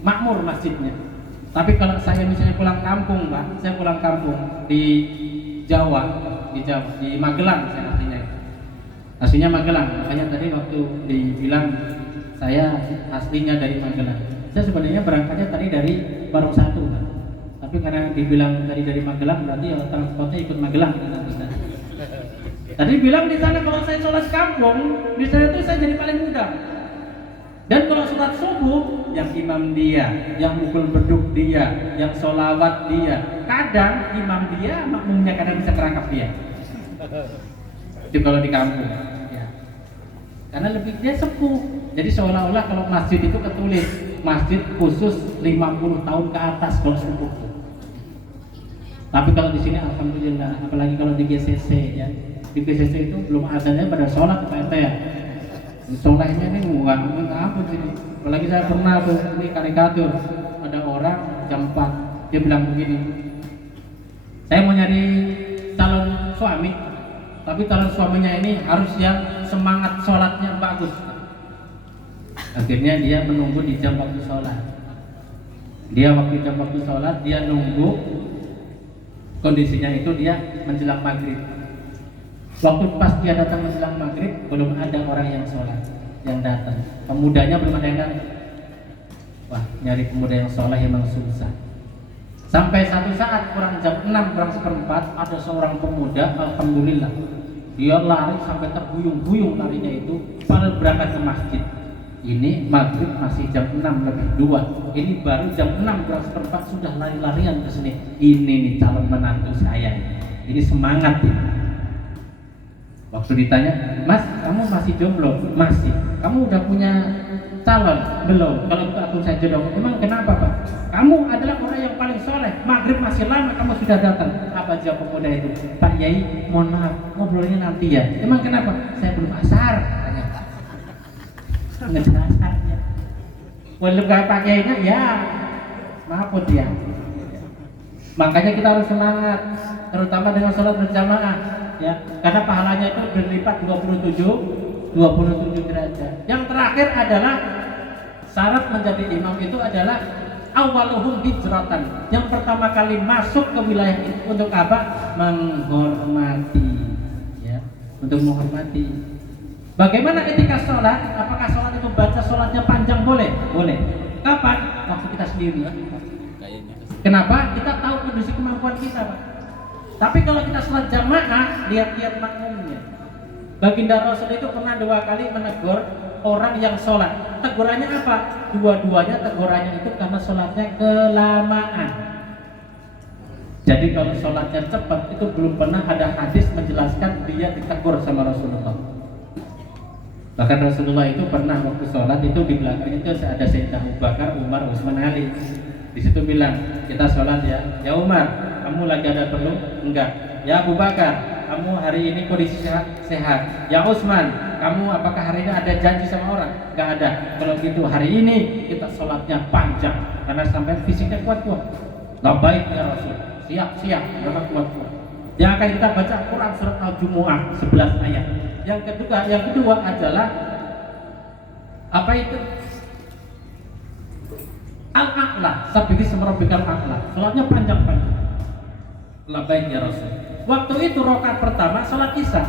makmur masjidnya. Tapi kalau saya misalnya pulang kampung Pak, saya pulang kampung di Jawa, di Magelang saya aslinya Magelang. Makanya tadi waktu dibilang saya aslinya dari Magelang, saya sebenarnya berangkatnya tadi dari Barong 1 Pak. Tapi karena dibilang dari Magelang berarti ya transportnya ikut Magelang nanti. Tadi bilang di sana kalau saya sholat kampung, di sana itu saya jadi paling muda. Dan kalau sholat subuh, yang imam dia, yang mukul beduk dia, yang sholawat dia. Kadang imam dia, makmumnya kadang bisa kerangkap dia. Itu kalau di kampung. Ya. Karena lebih dia sepuh. Jadi seolah-olah kalau masjid itu ketulis masjid khusus 50 tahun ke atas kalau subuh. Tapi kalau di sini alhamdulillah, apalagi kalau di GCC ya. Di PCC itu belum adanya pada sholat Pak RT ya. Sholatnya ini nggak apa sih. Apalagi saya pernah tuh ini karikatur, ada orang jam 4 dia bilang begini, saya mau nyari calon suami, tapi calon suaminya ini harus yang semangat sholatnya bagus. Akhirnya dia menunggu di jam waktu sholat. Dia jam waktu sholat dia nunggu, kondisinya itu dia menjelang maghrib. Waktu pas dia datang menjelang maghrib, belum ada orang yang sholat yang datang. Pemudanya belum ada yang datang. Wah, nyari pemuda yang sholat memang susah. Sampai satu saat kurang jam 6 kurang seperempat ada seorang pemuda, alhamdulillah dia lari sampai terbuyung-buyung larinya itu, padahal berangkat ke masjid. Ini maghrib masih jam 6 lebih 2. Ini baru jam 6 kurang seperempat sudah lari-larian ke sini. Ini nih calon menantu saya. Ini semangat ya. Waktu ditanya, Mas, kamu masih jomblo? Masih. Kamu udah punya calon? Belum. Kalau itu aku saya jodoh. Emang kenapa Pak? Kamu adalah orang yang paling soleh. Maghrib masih lama, kamu sudah datang. Apa jawab pemuda itu? Pak Yai, mohon maaf, ngobrolnya nanti ya. Emang kenapa? Saya belum asar. Nggak asarnya. Belum gak Pak Yainya, ya maaf dia. Makanya kita harus semangat, terutama dengan sholat berjamaah. Ya, karena pahalanya itu berlipat 27 derajat. Yang terakhir adalah syarat menjadi imam itu adalah awaluhum hijratan. Yang pertama kali masuk ke wilayah itu untuk apa? Menghormati. Ya, untuk menghormati. Bagaimana etika sholat? Apakah sholat itu baca sholatnya panjang? Boleh? Boleh. Kapan? Waktu kita sendiri. Kenapa? Kita tahu kondisi kemampuan kita Pak. Tapi kalau kita sholat jamaah, lihat-lihat makmumnya. Baginda Rasul itu pernah 2 kali menegur orang yang sholat. Tegurannya apa? Dua-duanya tegurannya itu karena sholatnya kelamaan. Jadi kalau sholatnya cepat itu belum pernah ada hadis menjelaskan dia ditegur sama Rasulullah. Bahkan Rasulullah itu pernah waktu sholat itu di belakang itu ada Sayyidina Abu Bakar, Umar, Utsman, Ali. Di situ bilang, kita sholat ya Umar, kamu lagi ada perlu? Enggak. Ya Abu Bakar, kamu hari ini kondisi sehat. Ya Utsman, kamu apakah hari ini ada janji sama orang? Enggak ada. Kalau gitu hari ini kita sholatnya panjang karena sampai fisiknya kuat-kuat. Labbaik ya Rasul. Siap, berapa kuat-kuat. Yang akan kita baca Quran surat Al-Jumu'ah 11 ayat. Yang kedua adalah apa itu? Al-A'la, sabbihi isma rabbikal a'la. Salatnya panjang-panjang. Labbaik ya Rasul. Waktu itu rakaat pertama salat Isya.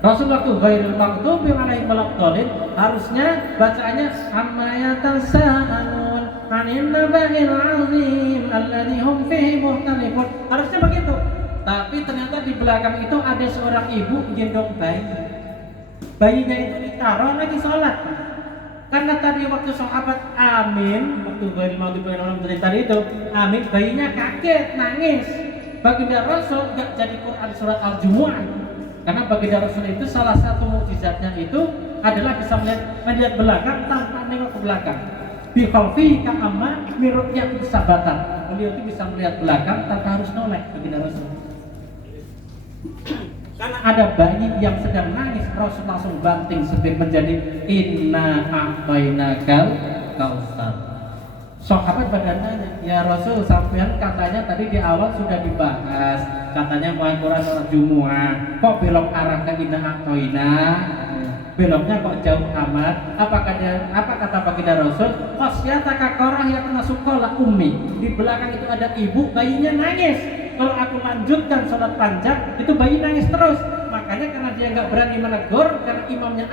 Rasul waktu ghairil maghdubi 'alaihim waladdallin harusnya bacaannya amma yatasaalun 'anil naba'il 'azim alladzi hum fihi mukhtalifun. Harusnya begitu. Tapi ternyata di belakang itu ada seorang ibu gendong bayi. Bayinya itu ditaruh lagi salat. Karena tadi waktu sahabat amin, waktu ghairil maghdubi 'alaihim tadi itu amin, bayinya kaget, nangis. Baginda Rasul enggak jadi Quran surat Al-Jumu'ah. Karena baginda Rasul itu salah satu mukjizatnya itu adalah bisa melihat belakang tanpa nengok ke belakang. Bi khalfi ka'amma miru'yat sabatan. Beliau itu bisa melihat belakang tanpa harus noleh baginda Rasul. Karena ada bayi yang sedang nangis, Rasul langsung banting setir menjadi inna a'tainakal kautsar. Sahabat pada nanya, ya Rasul, sampean katanya tadi di awal sudah dibahas, katanya mau Quran surat Jumu'ah, kok belok arah ke inna a'taina? Beloknya kok jauh amat? Apa kata baginda Rasul? Qasyataka qarahiyatun suqala ummi. Di belakang itu ada ibu, bayinya nangis. Kalau aku lanjutkan sholat panjang, itu bayi nangis terus. Makanya karena dia nggak berani menegur, karena imamnya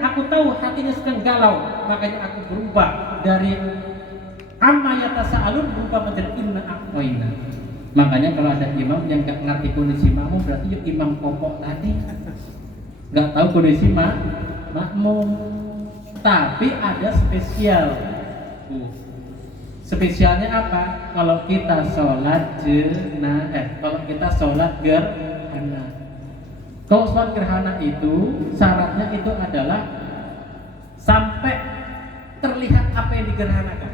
aku tahu hatinya sedang galau. Makanya aku berubah dari amma yatasaalun berubah menjadi inna a'taina. Makanya kalau ada imam yang nggak ngerti kondisi makmum, berarti ya imam pokok tadi nggak tahu kondisi makmum. Tapi ada spesial. Spesialnya apa? Kalau kita sholat kalau kita sholat gerhana. Kalau sholat gerhana itu syaratnya itu adalah sampai terlihat apa yang digerhanakan.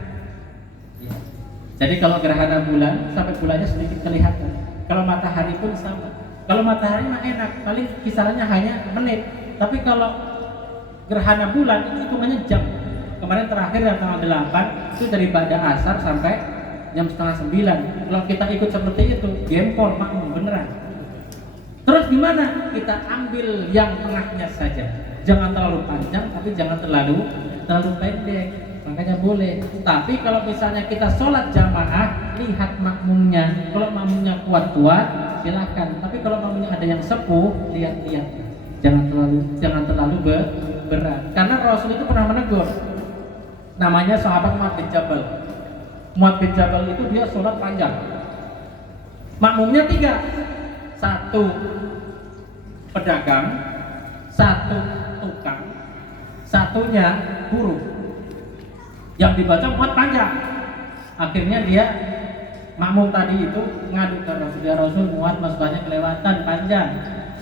Jadi kalau gerhana bulan sampai bulannya sedikit kelihatan. Kalau matahari pun sama. Kalau matahari mah enak, paling kisarannya hanya menit. Tapi kalau gerhana bulan itu hitungannya jam. Kemarin terakhir yang tanggal 8 itu dari pada asar sampai jam setengah 9. Kalau kita ikut seperti itu, gempol makmum beneran. Terus gimana? Kita ambil yang tengahnya saja. Jangan terlalu panjang, tapi jangan terlalu pendek. Makanya boleh. Tapi kalau misalnya kita sholat jamaah, lihat makmumnya. Kalau makmumnya kuat-kuat, silahkan. Tapi kalau makmumnya ada yang sepuh, lihat-lihat. Jangan terlalu berat. Karena Rasul itu pernah menegur. Namanya sahabat Mu'adz bin Jabal. Mu'adz bin Jabal itu dia sholat panjang. Makmumnya 3. 1 pedagang, 1 tukang, 1-nya buruh. Yang dibaca Mu'adz panjang. Akhirnya dia makmum tadi itu ngadu ke Rasul, ya Rasul, Mu'adz masuknya kelewatan panjang.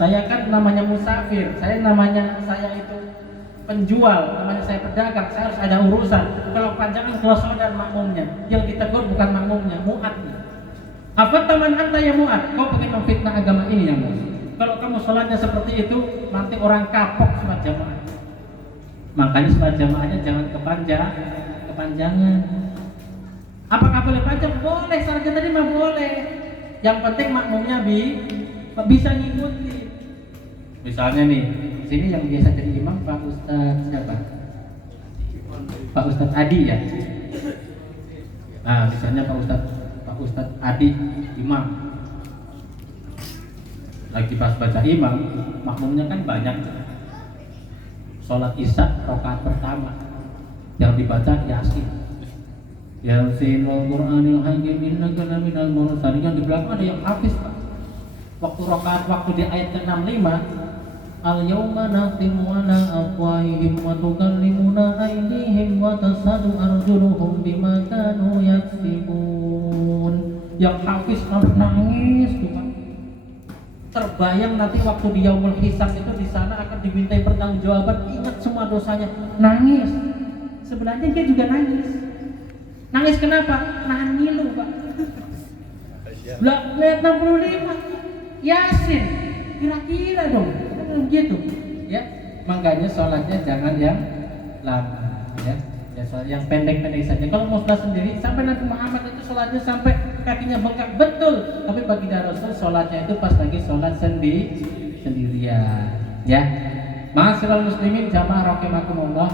Saya kan namanya musafir, saya itu penjual, namanya saya pedagang, saya harus ada urusan. Kalau panjangan kalau dan makmumnya, yang ditegur bukan makmumnya, Mu'adz. Apa taman anta ya Mu'adz? Kau pengen memfitnah agama ini ya Mu'adz? Kalau kamu sholatnya seperti itu, nanti orang kapok sholat jamaah. Makanya sholat jamaahnya jangan kepanjangan. Apakah boleh panjang? Boleh, syaratnya tadi mah boleh. Yang penting makmumnya bisa ngikuti. Misalnya nih, sini yang biasa jadi imam Pak Ustadz siapa? Pak Ustadz Adi ya. Nah, misalnya Pak Ustadz Adi imam. Lagi pas baca imam, makmumnya kan banyak. Sholat Isya rakaat pertama yang dibaca Yasin. Yasin wal Qur'anil hakim innaka laminal mursalin. Yang di belakang ada yang hafiz Pak. Waktu di ayat ke-65, al-yawma nakhtimu ala afwahihim wa tukallimuna aydihim wa tashhadu arjuluhum bima kanu yaksibun. Yang hafiz sampai nangis tuh Pak. Terbayang nanti waktu di yaumul hisab itu di sana akan dimintai pertanggungjawaban, ingat semua dosanya, nangis. Sebenarnya dia juga nangis. Nangis kenapa? Nahan ngilu Pak. Lihat 65 Yasin, kira-kira dong begitu ya. Makanya sholatnya jangan yang lama ya, sholat yang pendek-pendek saja. Kalau mau sholat sendiri, sampai Nabi Muhammad itu sholatnya sampai kakinya bengkak betul, tapi baginda Rasul sholatnya itu pas lagi sholat sendirian ya. Ma'asyiral muslimin jamaah rahimakumullah,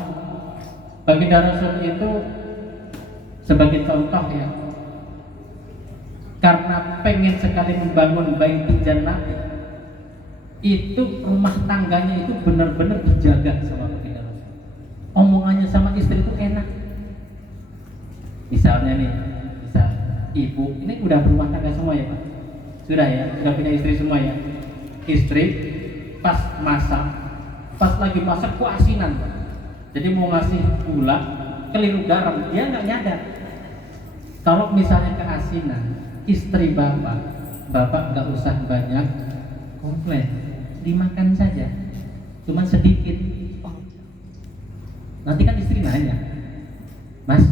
baginda Rasul itu sebagai contoh ya, karena pengen sekali membangun Baitul Jannah, itu rumah tangganya itu benar-benar dijaga sama baginda Rasul. Omongannya sama istri itu enak. Misalnya nih, ibu ini udah berumah tangga semua ya Pak? Sudah ya, sudah punya istri semua ya. Istri pas lagi masak keasinan Pak. Jadi mau ngasih gula, keliru garam, dia nggak nyadar. Kalau misalnya keasinan, istri bapak nggak usah banyak komplain, dimakan saja, cuma sedikit. Nanti kan istri nanya, Mas,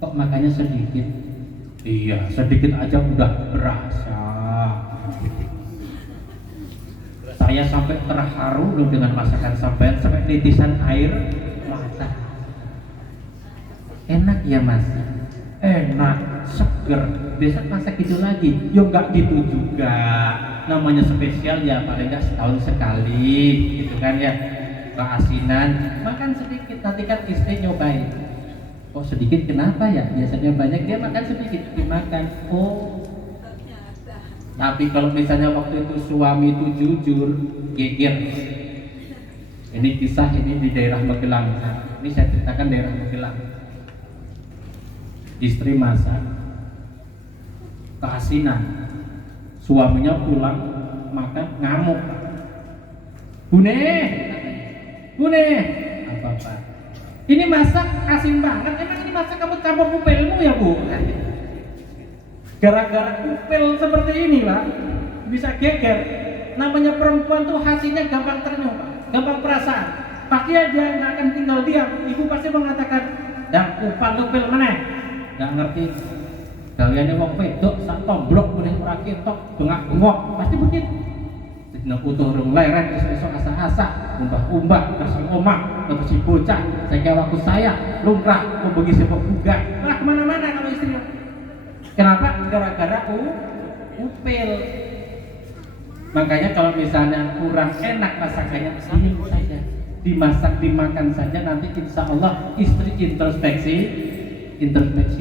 kok makannya sedikit? Iya, sedikit aja udah berasa. Saya sampai terharu loh dengan masakan sampai nitisan air mata. Enak ya Mas? Enak, seger. Besok masak gitu lagi? Yo nggak gitu juga. Namanya spesial ya paling nggak setahun sekali, gitu kan ya. Keasinan, makan sedikit. Nanti kan istri nyobain. Kok sedikit kenapa ya? Biasanya banyak, dia makan sedikit, dimakan. Oh. Tapi kalau misalnya waktu itu suami itu jujur, geger. Ini kisah ini di daerah Magelang. Ini saya ceritakan daerah Magelang. Istri masak, keasinan. Suaminya pulang makan ngamuk. Bune, apa? Ini masak asin banget. Emang ini masak kamu campur pupilmu ya Bu? Gara-gara kupil seperti ini Pak, bisa geger. Namanya perempuan tuh hasilnya gampang ternyuh Pak, gampang perasaan. Pasti aja nggak akan tinggal diam. Ibu pasti mengatakan, "Dah kupil mana?" Nggak ngerti. Kalian yang mau pedok, sak tomblok boleh ora ketok, bengak-bengok, pasti begitu. Dina utuh rung leren, esok asa-asa, umbah-umbah, kasih omah, kasih bocah, saya waktu saya, lumrah, mau bagi sepak buga. Nah kemana-mana kalau istri. Kenapa? Gara-gara upil. Makanya kalau misalnya kurang enak masakannya, ini saja dimasak dimakan saja, nanti insya Allah istri introspeksi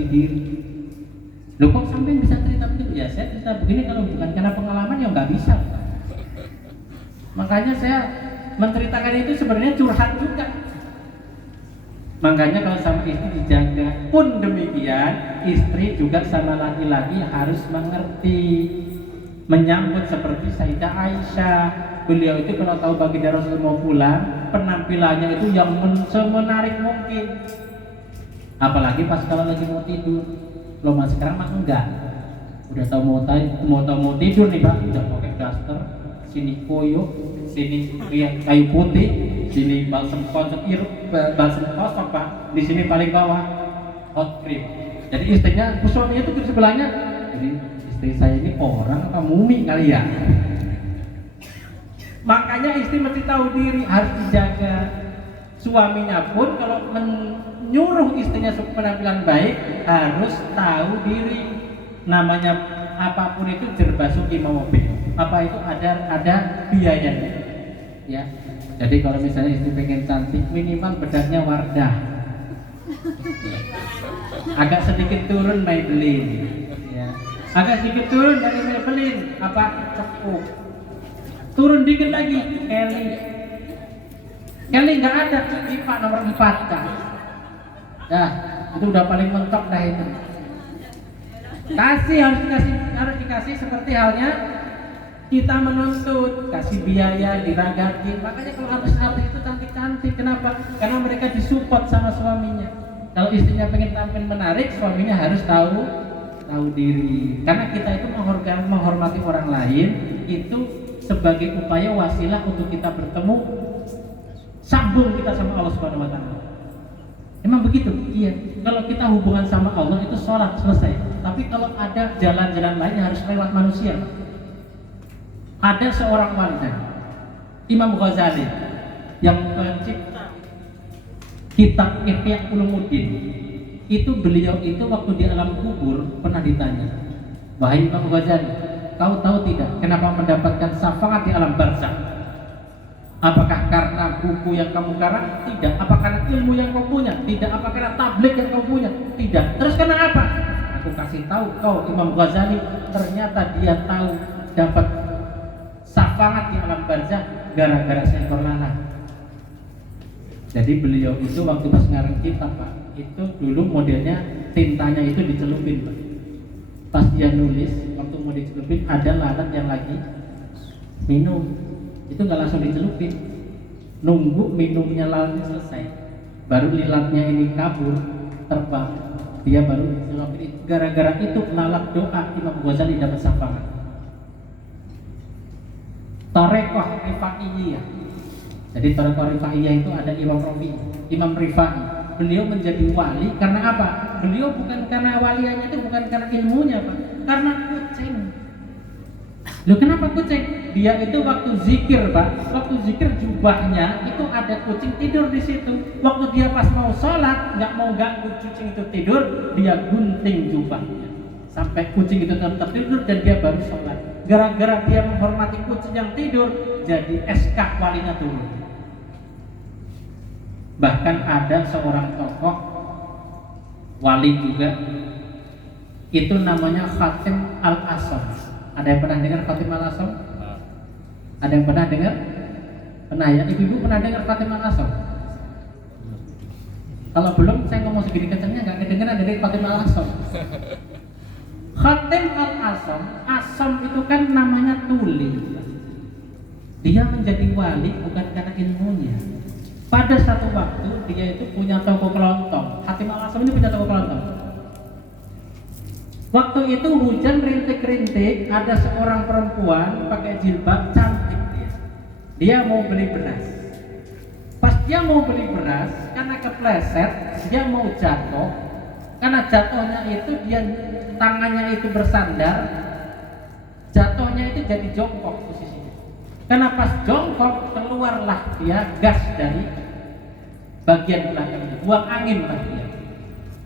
diri. Loh kok sampai bisa cerita begitu? Ya saya cerita begini kalau bukan karena pengalaman ya nggak bisa. Makanya saya menceritakan itu sebenarnya curhat juga. Makanya kalau sama istri dijaga, pun demikian istri juga sama laki-laki harus mengerti, menyambut seperti Sayyidah Aisyah. Beliau itu kalau tahu baginda Rasul mau pulang, penampilannya itu yang semenarik mungkin. Apalagi pas kalau lagi mau tidur. Kalau masih sekarang mah enggak. Udah tahu mau tidur nih Pak, udah pakai daster, sini koyo, sini kayu putih, sini balsam kosong Pak, di sini paling bawah hot cream. Jadi istrinya, suaminya itu di sebelahnya. Jadi istri saya ini orang apa mumi kali ya? Makanya istri mesti tahu diri, harus dijaga. Suaminya pun kalau menyuruh istrinya penampilan baik harus tahu diri. Namanya apapun itu jerbasuki mawabih. Apa itu ada biayanya. Ya. Jadi kalau misalnya istri pengen cantik, minimal bedaknya Wardah. Agak sedikit turun Maybelline. Ya. Agak sedikit turun dari Maybelline apa? Cepu. Turun dikit lagi Kelly nggak ada, IPA nomor 4 kan. Dah, itu udah paling mentok dah itu. Harus dikasih seperti halnya kita menuntut, kasih biaya, diragakin. Makanya kalau artis-artis itu cantik-cantik, kenapa? Karena mereka disupport sama suaminya. Kalau istrinya pengen tampil menarik, suaminya harus tahu diri. Karena kita itu menghormati orang lain itu sebagai upaya wasilah untuk kita bertemu, sambung kita sama Allah Subhanahu wa taala. Emang begitu? Iya. Kalau kita hubungan sama Allah itu sholat selesai. Tapi kalau ada jalan-jalan lain harus lewat manusia. Ada seorang wali, Imam Ghazali, yang mencipta kitab Ihya Ulumuddin. Itu beliau itu waktu di alam kubur pernah ditanya, wahai Imam Ghazali, kau tahu tidak kenapa mendapatkan syafaat di alam barzakh? Apakah karena buku yang kamu karang? Tidak. Apa karena ilmu yang kau punya? Tidak. Apa karena tabligh yang kau punya? Tidak. Terus karena apa? Aku kasih tahu kau, Imam Ghazali, ternyata dia tahu dapat syafaat di alam barzakh gara-gara seekor lalat. Jadi beliau itu waktu pas ngarang kitab, Pak, itu dulu modelnya tintanya itu dicelupin, Pak. Pas dia nulis, waktu mau dicelupin ada lalat yang lagi minum. Itu nggak langsung dicelupin, nunggu minumnya lalatnya selesai, baru lilatnya ini kabur terbang, dia baru dicelupin. Gara-gara itu lalat doa Imam Ghazali dapat syafaat. Tarekoh Rifaiyah. Jadi tarekoh Rifaiyah itu ada Imam Rifai. Beliau menjadi wali karena apa? Beliau bukan karena waliannya itu bukan karena ilmunya, Pak, karena kucing. Loh, kenapa kucing? Dia itu waktu zikir, Pak, waktu zikir jubahnya itu ada kucing tidur di situ. Waktu dia pas mau sholat, nggak mau ganggu kucing itu tidur, dia gunting jubahnya sampai kucing itu tetap tidur dan dia baru sholat. Gara-gara dia menghormati kucing yang tidur, jadi SK walinya turun. Bahkan ada seorang tokoh wali juga, itu namanya Khatim Al-Asam. Ada yang pernah dengar Khatim Al-Asam? Ada yang pernah dengar? Pernah ya? Ibu-ibu pernah dengar Khatim Al-Asam? Kalau belum, saya ngomong segini kencengnya nggak kedengeran dari Khatim Al-Asam. Khatim Al-Asam, Asam itu kan namanya tuli. Dia menjadi wali bukan karena ilmunya. Pada satu waktu dia itu punya toko kelontong. Khatim Al-Asam ini punya toko kelontong. Waktu itu hujan rintik-rintik, ada seorang perempuan pakai jilbab cantik dia. Dia mau beli beras. Pas dia mau beli beras, karena kepleset, dia mau jatuh. Karena jatuhnya itu dia tangannya itu bersandar, jatuhnya itu jadi jongkok posisinya. Karena pas jongkok keluarlah dia gas dari bagian belakang itu, buang angin lah dia.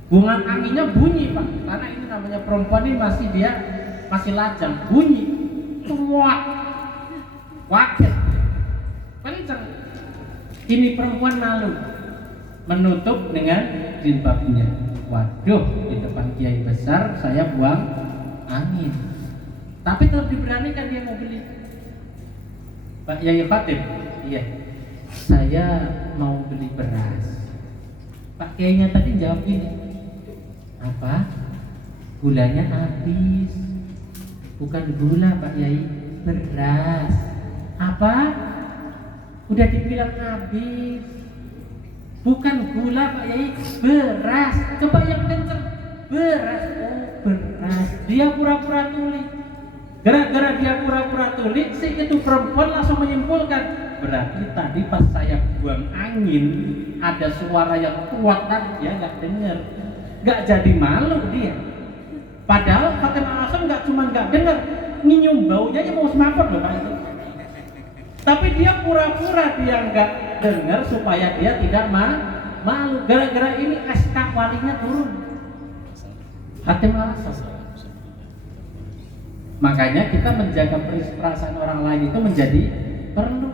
Buangan anginnya bunyi, Pak, karena ini namanya perempuan ini masih lajang, bunyi, tuak, wakil, kenceng. Ini perempuan malu, menutup dengan jilbabnya. Waduh, di depan kiai besar saya buang angin. Tapi tetap diberanikan dia mau beli. Pak Yai Khatib, iya, saya mau beli beras. Pak Kiainya tadi jawab gini, apa? Gulanya habis. Bukan gula, Pak Yai, beras. Apa? Udah dibilang habis. Bukan gula, Pak Yai, beras. Coba yang kenceng, beras. Oh, beras. Dia pura-pura tuli. Gara-gara dia pura-pura tuli, si itu perempuan langsung menyimpulkan, berarti tadi pas saya buang angin ada suara yang kuat tadi, dia nggak dengar. Nggak jadi malu dia. Padahal Khatim Al-Asam nggak cuma nggak dengar, nyium baunya aja mau semaput loh, Pak itu. Tapi dia pura-pura dia nggak dengar supaya dia tidak malu. Gara-gara ini SK walinya turun. Khatim Al-Asam. Makanya kita menjaga perasaan orang lain itu menjadi perlu.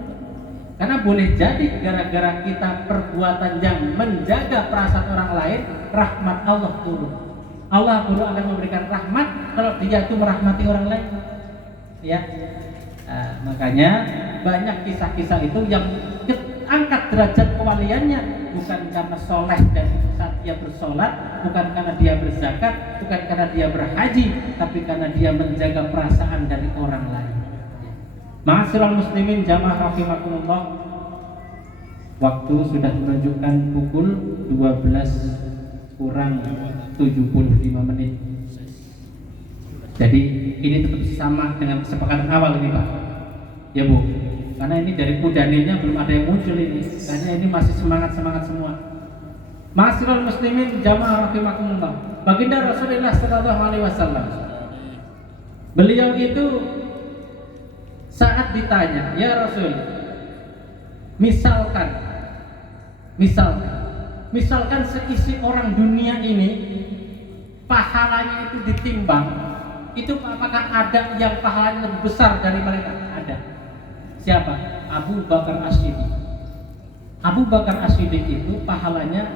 Karena boleh jadi gara-gara kita perbuatan yang menjaga perasaan orang lain, rahmat Allah turun. Allah baru akan memberikan rahmat kalau dia itu merahmati orang lain. Ya, makanya banyak kisah-kisah itu yang angkat derajat kewaliannya bukan karena soleh dan saat dia bersolat, bukan karena dia berzakat, bukan karena dia berhaji, tapi karena dia menjaga perasaan dari orang lain. Ma'asyiral muslimin jamaah rahimakumullah, waktu sudah menunjukkan pukul 12 kurang 75 menit. Jadi ini tetap sama dengan kesepakatan awal ini, Pak. Ya, Bu. Karena ini dari Kudanilnya belum ada yang muncul ini. Karena ini masih semangat semua. Ma'asyiral muslimin jamaah rahimakumullah. Baginda Rasulullah sallallahu alaihi wasallam, beliau itu saat ditanya, "Ya Rasul, misalkan seisi orang dunia ini pahalanya itu ditimbang, itu apakah ada yang pahalanya lebih besar dari mereka?" Ada. Siapa? Abu Bakar As-Siddiq. Abu Bakar As-Siddiq itu pahalanya,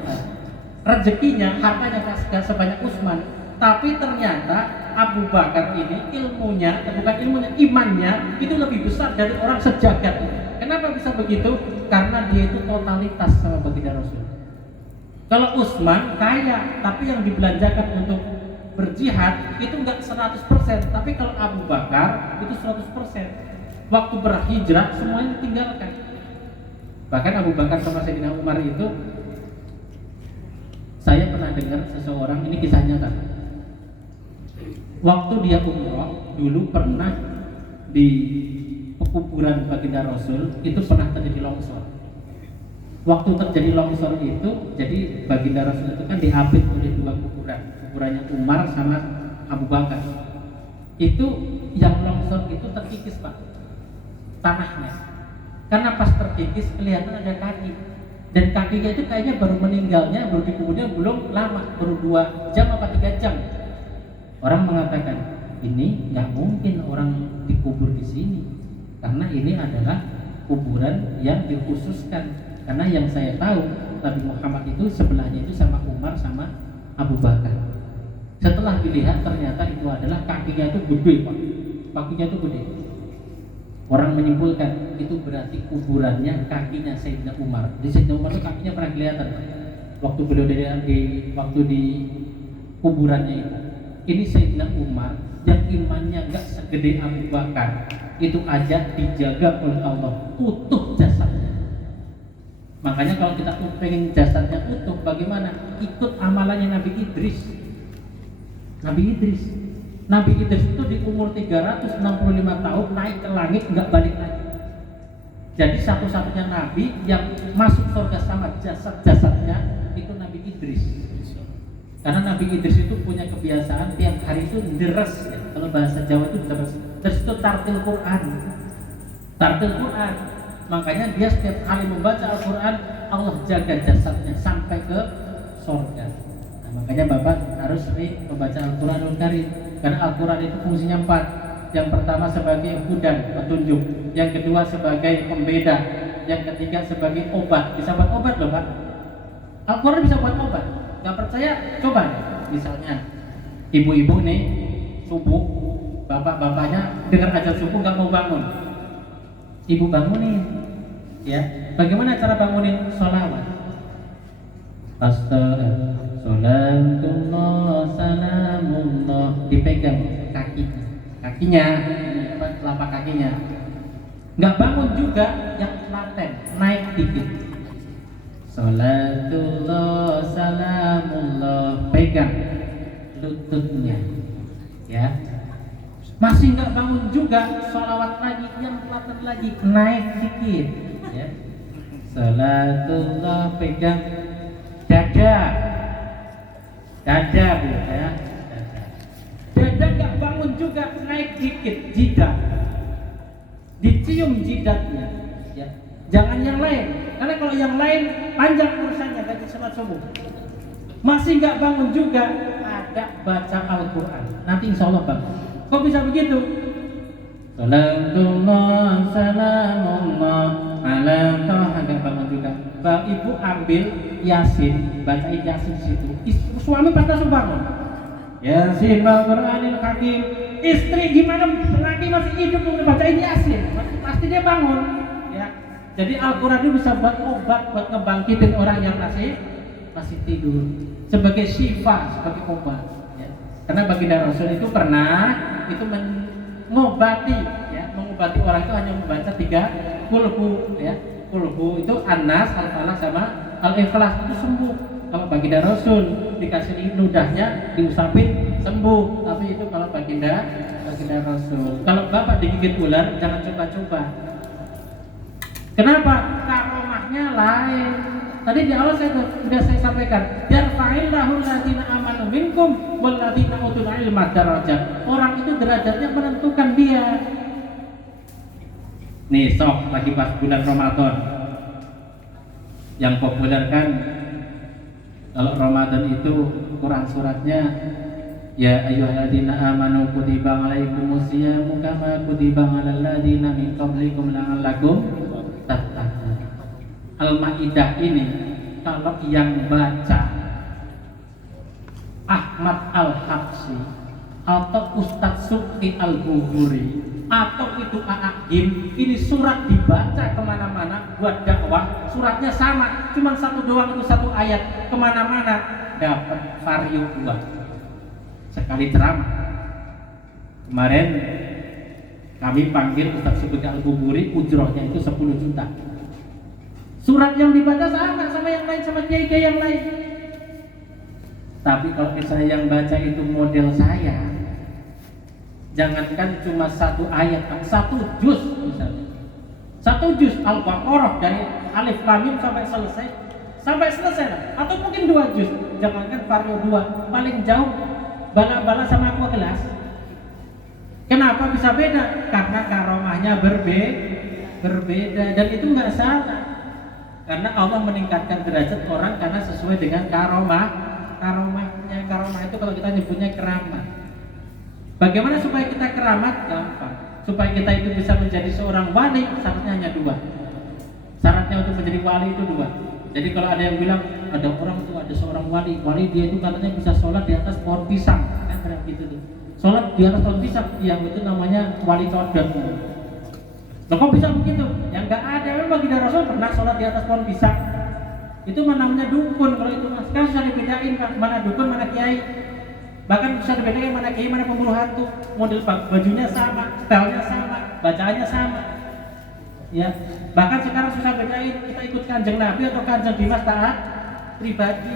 rezekinya, hartanya gak sebanyak Utsman, tapi ternyata Abu Bakar ini ilmunya, bukan ilmunya, imannya itu lebih besar dari orang sejagat ini. Kenapa bisa begitu? Karena dia itu totalitas sama baginda Rasul. Kalau Utsman kaya, tapi yang dibelanjakan untuk berjihad itu enggak 100%, tapi kalau Abu Bakar itu 100%. Waktu berhijrah semuanya ditinggalkan. Bahkan Abu Bakar sama Sayyidina Umar itu, saya pernah dengar seseorang, ini kisah nyata. Waktu dia umroh, dulu pernah di pekuburan baginda Rasul itu pernah terjadi longsor. Waktu terjadi longsor itu, jadi baginda Rasul itu kan diapit oleh dua kuburannya Umar sama Abu Bakar. Itu yang longsor itu terkikis Pak, tanahnya. Karena pas terkikis kelihatan ada kaki, dan kakinya itu kayaknya baru meninggalnya, baru dikuburnya belum lama, baru 2 jam apa 3 jam. Orang mengatakan ini nggak mungkin orang dikubur di sini, karena ini adalah kuburan yang dikhususkan. Karena yang saya tahu Nabi Muhammad itu sebelahnya itu sama Umar sama Abu Bakar. Setelah dilihat ternyata itu adalah kakinya itu gede Pak, kakinya itu gede. Orang menyimpulkan itu berarti kuburannya kakinya Sayyidina Umar. Di Sayyidina Umar itu kakinya pernah kelihatan waktu beliau waktu di kuburannya itu. Ini Sayyidina Umar yang imannya enggak segede Abu Bakar, itu aja dijaga oleh Allah utuh jasadnya. Makanya kalau kita pengen jasadnya utuh, bagaimana? Ikut amalannya Nabi Idris. Nabi Idris itu di umur 365 tahun naik ke langit nggak balik lagi. Jadi satu-satunya Nabi yang masuk surga sama jasad-jasadnya itu Nabi Idris. Karena Nabi Idris itu punya kebiasaan tiap hari itu deres, ya. Kalau bahasa Jawa itu deres. Deres itu tartil Quran. Makanya dia setiap kali membaca Al-Quran, Allah jaga jasadnya sampai ke surga. Nah, makanya Bapak harus sering membaca Al-Quranul Karim. Karena Al-Quran itu fungsinya 4. Yang pertama sebagai hudan, petunjuk. Yang kedua sebagai pembeda. Yang ketiga sebagai obat. Bisa buat obat loh Pak. Al-Quran bisa buat obat. Gak percaya? Coba. Misalnya ibu-ibu nih subuh, bapak-bapaknya dengar azan subuh gak mau bangun. Ibu bangunin, ya. Bagaimana cara bangunin? Sholawat. Salatullah salamullah, dipegang kakinya, telapak kakinya. Nggak bangun juga, yang telaten naik dikit. Salatullah salamullah, pegang lututnya, ya. Masih nggak bangun juga, sholawat lagi, yang telaten lagi, naik dikit, ya. Salatullah, pegang dada Bu, ya. Dada nggak bangun juga, naik dikit, jidat, dicium jidatnya, ya. Jangan yang lain, karena kalau yang lain panjang urusannya gaji sholat subuh. Masih nggak bangun juga, ada baca Al-Quran. Nanti insya Allah bangun. Kok bisa begitu? Salatullah salamullah ala toha, nggak bangun juga. Ibu ambil Yasin, bacain Yasin situ. Suami patah bangun. Yasin Al-Quranil Hakim. Istri gimana? Lagi masih hidup udah bacain Yasin, pasti dia bangun. Ya. Jadi Al-Quran itu bisa buat obat, buat ngebangkitin orang yang masih tidur. Sebagai syifa, sebagai obat. Ya. Karena baginda Rasul itu pernah itu mengobati orang itu hanya membaca 3 kulhu, ya. Kulhu itu An-Nas, Al-Falaq sama Al-Ikhlas, itu sembuh. Kalau baginda Rasul dikasih ludahnya diusapin sembuh, tapi itu kalau baginda Rasul. Kalau Bapak digigit ular jangan coba-coba. Kenapa? Karomahnya lain. Tadi di awal sudah saya sampaikan, yarfa'illahu alladziina aamanu minkum walladziina utul ilma darajat. Orang itu derajatnya menentukan dia. Nih sok lagi pas bulan Ramadan. Yang populer kan kalau Ramadan itu Quran suratnya ya ayyuhalladzina amanu kutiba alaikumus syiyamu kama kutiba alal ladzina min qablikum la'allakum tattaqun. Al-Maidah ini kalau yang baca Ahmad Al-Habsyi atau Ustadz Subki Al-Buburi atau itu A'agim, ini surat dibaca kemana-mana buat dakwah, suratnya sama, cuma satu doang, itu satu ayat, kemana-mana dapat vario 2 sekali ceramah. Kemarin kami panggil Ustadz Subki Al-Buburi, ujrohnya itu 10 juta. Surat yang dibaca sama yang lain, sama kiai-kiai yang lain. Tapi kalau misalnya yang baca itu model saya, jangankan cuma satu ayat, satu juz misalnya. Satu juz Al-Baqarah dari Alif Lam Mim sampai selesai. Atau mungkin 2 juz. Jangankan vario 2, paling jauh bala-bala sama aqua gelas. Kenapa bisa beda? Karena karomahnya berbeda dan itu nggak salah. Karena Allah meningkatkan derajat orang karena sesuai dengan karomahnya. Karomah itu kalau kita nyebutnya keramat. Bagaimana supaya kita keramat? Gampang. Supaya kita itu bisa menjadi seorang wali, syaratnya hanya 2. Syaratnya untuk menjadi wali itu 2. Jadi kalau ada yang bilang ada orang tuh ada seorang wali dia itu katanya bisa sholat di atas pohon pisang, kan kayak gitu tuh. Sholat di atas pohon pisang, yang itu namanya wali codot. Loh kok bisa begitu? Yang nggak ada, memang Baginda Rasul pernah sholat di atas pohon pisang. Itu namanya dukun kalau itu mas. Sekarang sudah dibedain kan, mana dukun, mana kiai. Bahkan bisa dibedain mana kiai, mana pemburu hantu. Model bajunya sama, stylenya sama, bacaannya sama. Ya, bahkan sekarang susah bedain kita ikut kanjeng Nabi atau kanjeng Dimas taat pribadi.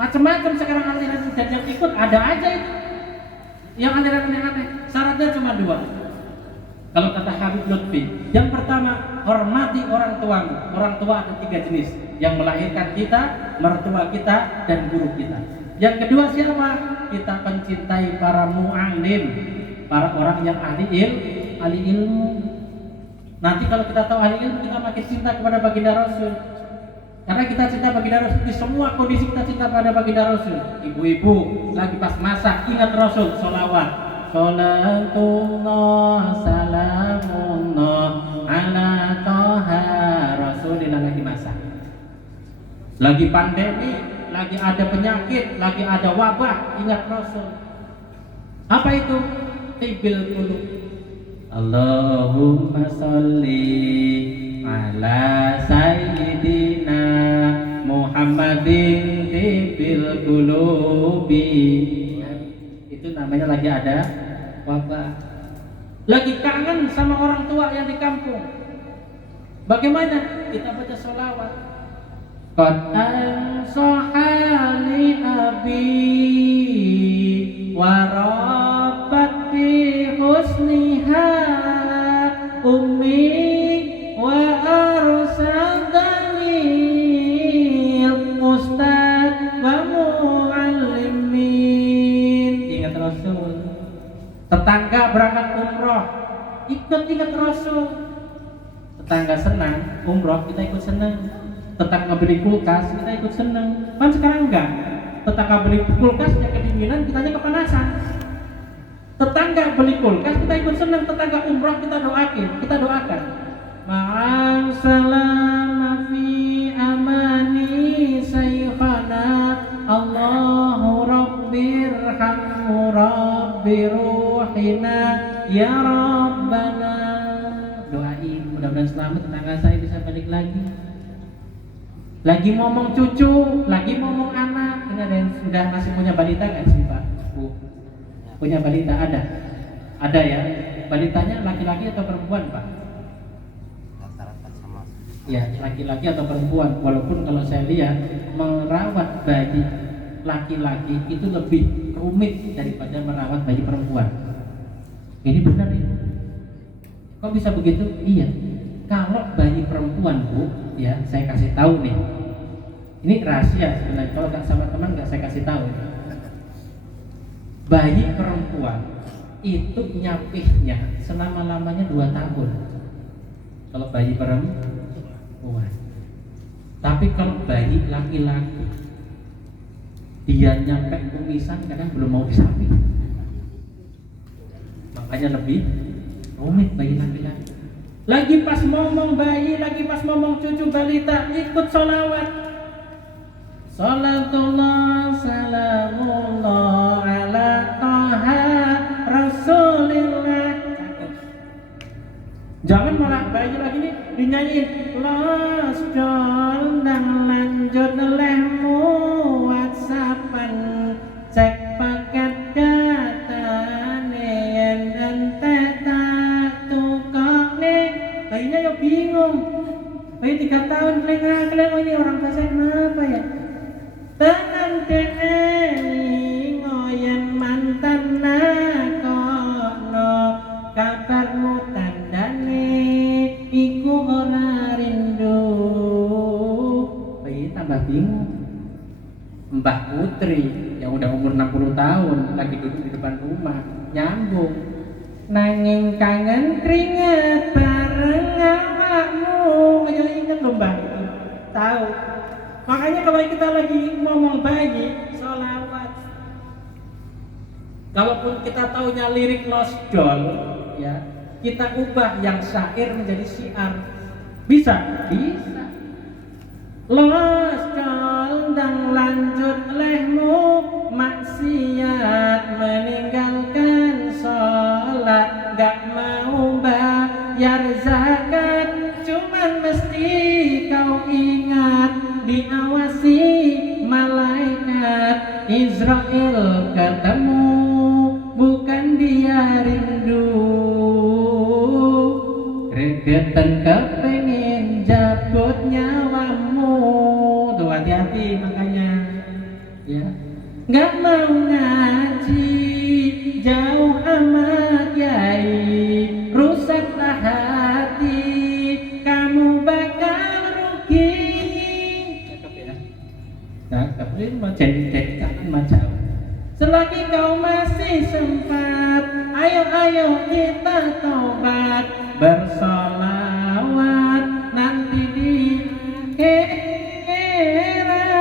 Macam-macam sekarang aliran dan yang ikut ada aja itu. Yang aliran aneh-aneh. Syaratnya cuma 2. Kalau kata Habib Lutfi, yang pertama hormati orang tuamu. Orang tua ada 3 jenis, yang melahirkan kita, mertua kita, dan guru kita. Yang kedua siapa? Kita mencintai para mu'alim, para orang yang ahli ilmu. Nanti kalau kita tahu ahli ilmu, kita makin cinta kepada Baginda Rasul. Karena kita cinta Baginda Rasul di semua kondisi, kita cinta pada Baginda Rasul. Ibu-ibu lagi pas masak, ingat Rasul, sholawat. Salatullah salamullah ala toha Rasulillah. Lagi masak, lagi pandemi, lagi ada penyakit, lagi ada wabah, ingat Rasul. Apa itu? Tibil qulub. Allahumma sholli ala sayyidina Muhammadin tibil qulubi. Itu namanya lagi ada wabah, lagi kangen sama orang tua yang di kampung. Bagaimana? Kita baca sholawat. Qad ansahali abi wa rabbat bi husniha ummi wa arsadani ustad wa muallimin. Ingat Rasul. Tetangga berangkat umroh, ingat Rasul. Tetangga senang umroh, kita ikut senang. Tetangga beli kulkas, kita ikut senang. Kan sekarang enggak. Tetangga beli kulkasnya kedinginan, kitanya kepanasan. Tetangga beli kulkas, kita ikut senang. Tetangga umroh, kita doakan. Ma'al salama fi amani saykhana Allahu rabbirhamhu rabbi ruhina ya rabbana. Doain mudah-mudahan selamat tetangga saya bisa balik lagi. Lagi ngomong cucu, lagi ngomong anak. Ini ada yang sudah masih punya balita nggak sih Pak? Bu, punya balita ada? Ada ya. Balitanya laki-laki atau perempuan Pak? Rata-rata sama. Ya, laki-laki atau perempuan. Walaupun kalau saya lihat merawat bayi laki-laki itu lebih rumit daripada merawat bayi perempuan. Ini benar ini. Kok bisa begitu? Iya. Kalau bayi perempuan Bu, ya saya kasih tahu nih. Ini rahasia sebenarnya. Kalau nggak sama teman nggak saya kasih tahu. Bayi perempuan itu nyapihnya selama-lamanya 2 tahun. Kalau bayi perempuan. Tapi kalau bayi laki-laki, dia nyampe kumisan kadang belum mau disapih. Makanya lebih rumit bayi laki-laki. Lagi pas ngomong bayi, lagi pas ngomong cucu balita, ikut sholawat. Salatullah salamullah ala taha rasulillah. Jangan malah bayi lagi nih dinyanyiin los dol dan lanjut lehmu whatsappan cek paket data nen ente tak tukok nih. Bayinya ya bingung. Bayi 3 tahun keleng-keleng, oh ini orang bahasa kenapa ya? Tenan dene ngoyen mantan nakono kabarmu tandane iku ora rindu. Bayi tambah bingung. Mbah Putri yang udah umur 60 tahun lagi duduk di depan rumah nyambung. Nanging kangen keringet bareng awakmu. Ayo inget lho Mbah itu. Tahu. Makanya kalau kita lagi ngomong bayi, sholawat. Kalaupun kita taunya lirik lost doll, ya, kita ubah yang syair menjadi syiar. Bisa? Bisa. Lost doll dan lanjut lehmu maksiat meninggalkan sholat, gak mau bayar zakat, cuman mesti kau ingat diawasi malaikat. Israel ketemu bukan dia rindu, gregetan kepengen jabut nyawamu. Tuh hati-hati makanya ya. Nggak mau ngaji jauh amat yai, rusaklah hati kamu bakal rugi. Cakep ini mau jadi jangan macam. Selagi kau masih sempat, ayo kita tobat bersolawat nanti di akhirat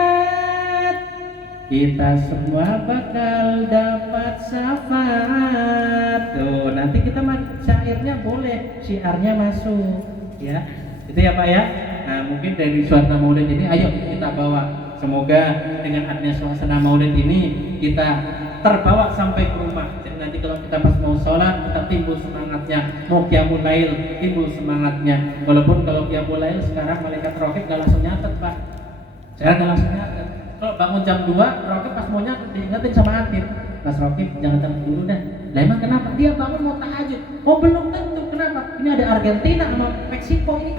kita semua bakal dapat syafaat. Tuh nanti kita syairnya boleh, syiarnya masuk ya. Itu ya Pak ya. Nah mungkin dari suasana maulid ini ayo kita bawa. Semoga dengan adanya suasana maulid ini kita terbawa sampai ke rumah. Jadi nanti kalau kita pas mau sholat kita timbul semangatnya. Mau qiyamul lail timbul semangatnya. Walaupun kalau qiyamul lail sekarang malaikat rokib gak langsung nyatet Pak. Sekarang gak langsung nyatet. Kalau bangun jam 2 rokib pas mau nyatet diingetin sama Atib. Mas Rokib jangan tenang dulu dah. Lah emang kenapa? Dia bangun mau tahajud. Oh belum tentu. Kenapa? Ini ada Argentina sama Meksiko ini.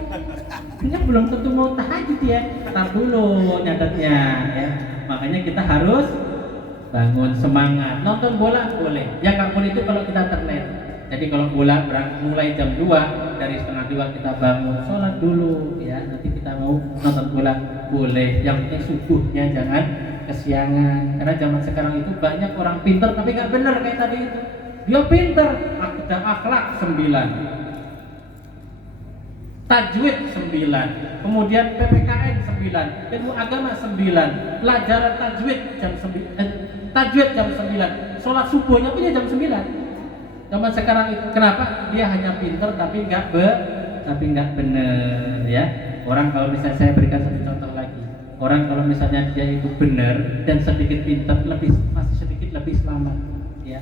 Ini belum tentu mau tahajud ya. Tar dulu nyatetnya ya. Makanya kita harus bangun semangat. Nonton bola boleh. Yang nggak boleh itu kalau kita terlena. Jadi kalau bola mulai jam 2, dari setengah 2 kita bangun sholat dulu ya. Nanti kita mau nonton bola boleh. Yang penting subuhnya jangan kesiangan. Karena zaman sekarang itu banyak orang pintar tapi nggak benar kayak tadi itu. Dia pintar, ada akhlak 9, tajwid 9, kemudian PPKN 9, ilmu agama 9, pelajaran tajwid jam 9, tajwid jam 9, sholat subuhnya punya jam 9. Zaman sekarang itu kenapa? Dia hanya pintar tapi nggak benar ya. Orang kalau misalnya saya berikan satu contoh lagi, orang kalau misalnya dia itu benar dan sedikit pintar masih sedikit lebih selamat ya.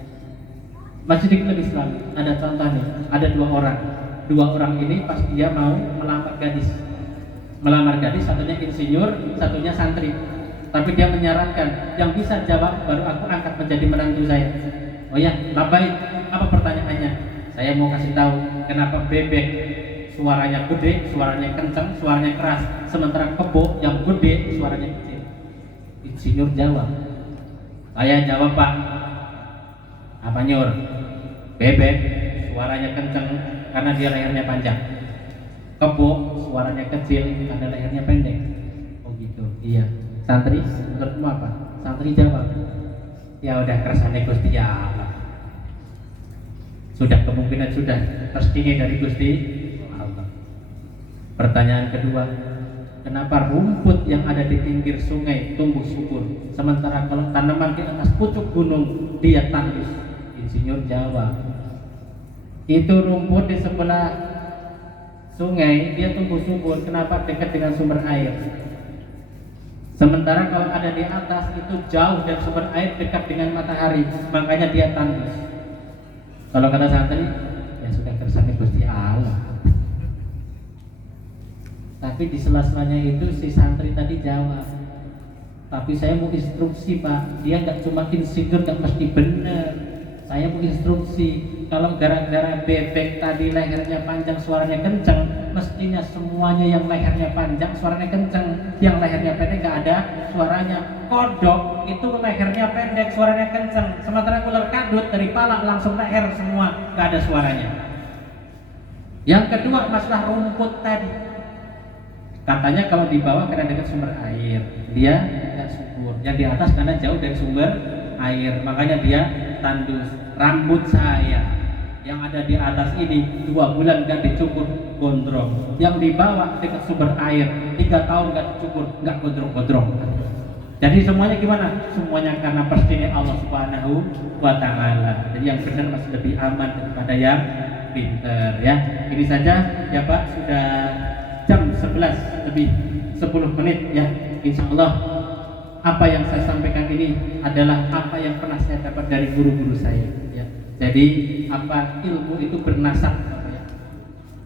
Masih sedikit lebih selamat. Ada contohnya, ada dua orang ini pas dia mau melamar gadis, satunya insinyur, satunya santri. Tapi dia menyarankan yang bisa jawab baru aku angkat menjadi menantu saya. Oh ya, baik. Apa pertanyaannya? Saya mau kasih tahu kenapa bebek suaranya gede, suaranya kencang, suaranya keras, sementara kebo yang gede suaranya kecil. Insinyur jawab. Saya jawab Pak. Apa nyur? Bebek suaranya kencang karena dia lehernya panjang. Kebo suaranya kecil karena lehernya pendek. Oh gitu. Iya. Santri, menurutmu apa? Santri jawab, ya udah kersane Gusti Allah. Sudah kemungkinan sudah terstini dari Gusti Allah. Pertanyaan kedua, kenapa rumput yang ada di pinggir sungai tumbuh subur, sementara kalau tanaman di atas pucuk gunung dia tandus? Insinyur jawab, itu rumput di sebelah sungai dia tumbuh subur, kenapa dekat dengan sumber air? Sementara kalau ada di atas itu jauh dari sumber air, dekat dengan matahari, makanya dia tandus. Kalau kata santri, ya sudah kersane Gusti Allah. Tapi di sela-selanya itu si santri tadi jawab, tapi saya mau instruksi Pak. Dia nggak cuma insinyur, nggak mesti benar. Saya mau instruksi, kalau gara-gara bebek tadi lehernya panjang suaranya kencang, mestinya semuanya yang lehernya panjang suaranya kencang, yang lehernya pendek nggak ada suaranya. Kodok itu lehernya pendek suaranya kencang, sementara ular kadut dari pala langsung leher semua nggak ada suaranya. Yang kedua, masalah rumput tadi, katanya kalau di bawah karena dekat sumber air dia nggak subur, yang di atas karena jauh dari sumber air makanya dia tandus. Rambut saya yang ada di atas ini 2 bulan nggak dicukur gondrong, yang di bawah dekat sumber air 3 tahun nggak dicukur nggak gondrong-gondrong. Jadi semuanya gimana? Semuanya karena perstini Allah Subhanahu wa Ta'ala. Jadi yang benar masih lebih aman daripada yang pinter ya. Ini saja ya Pak, sudah jam 11 lebih 10 menit ya. Insya Allah apa yang saya sampaikan ini adalah apa yang pernah saya dapat dari guru-guru saya ya. Jadi apa, ilmu itu bernasab ya.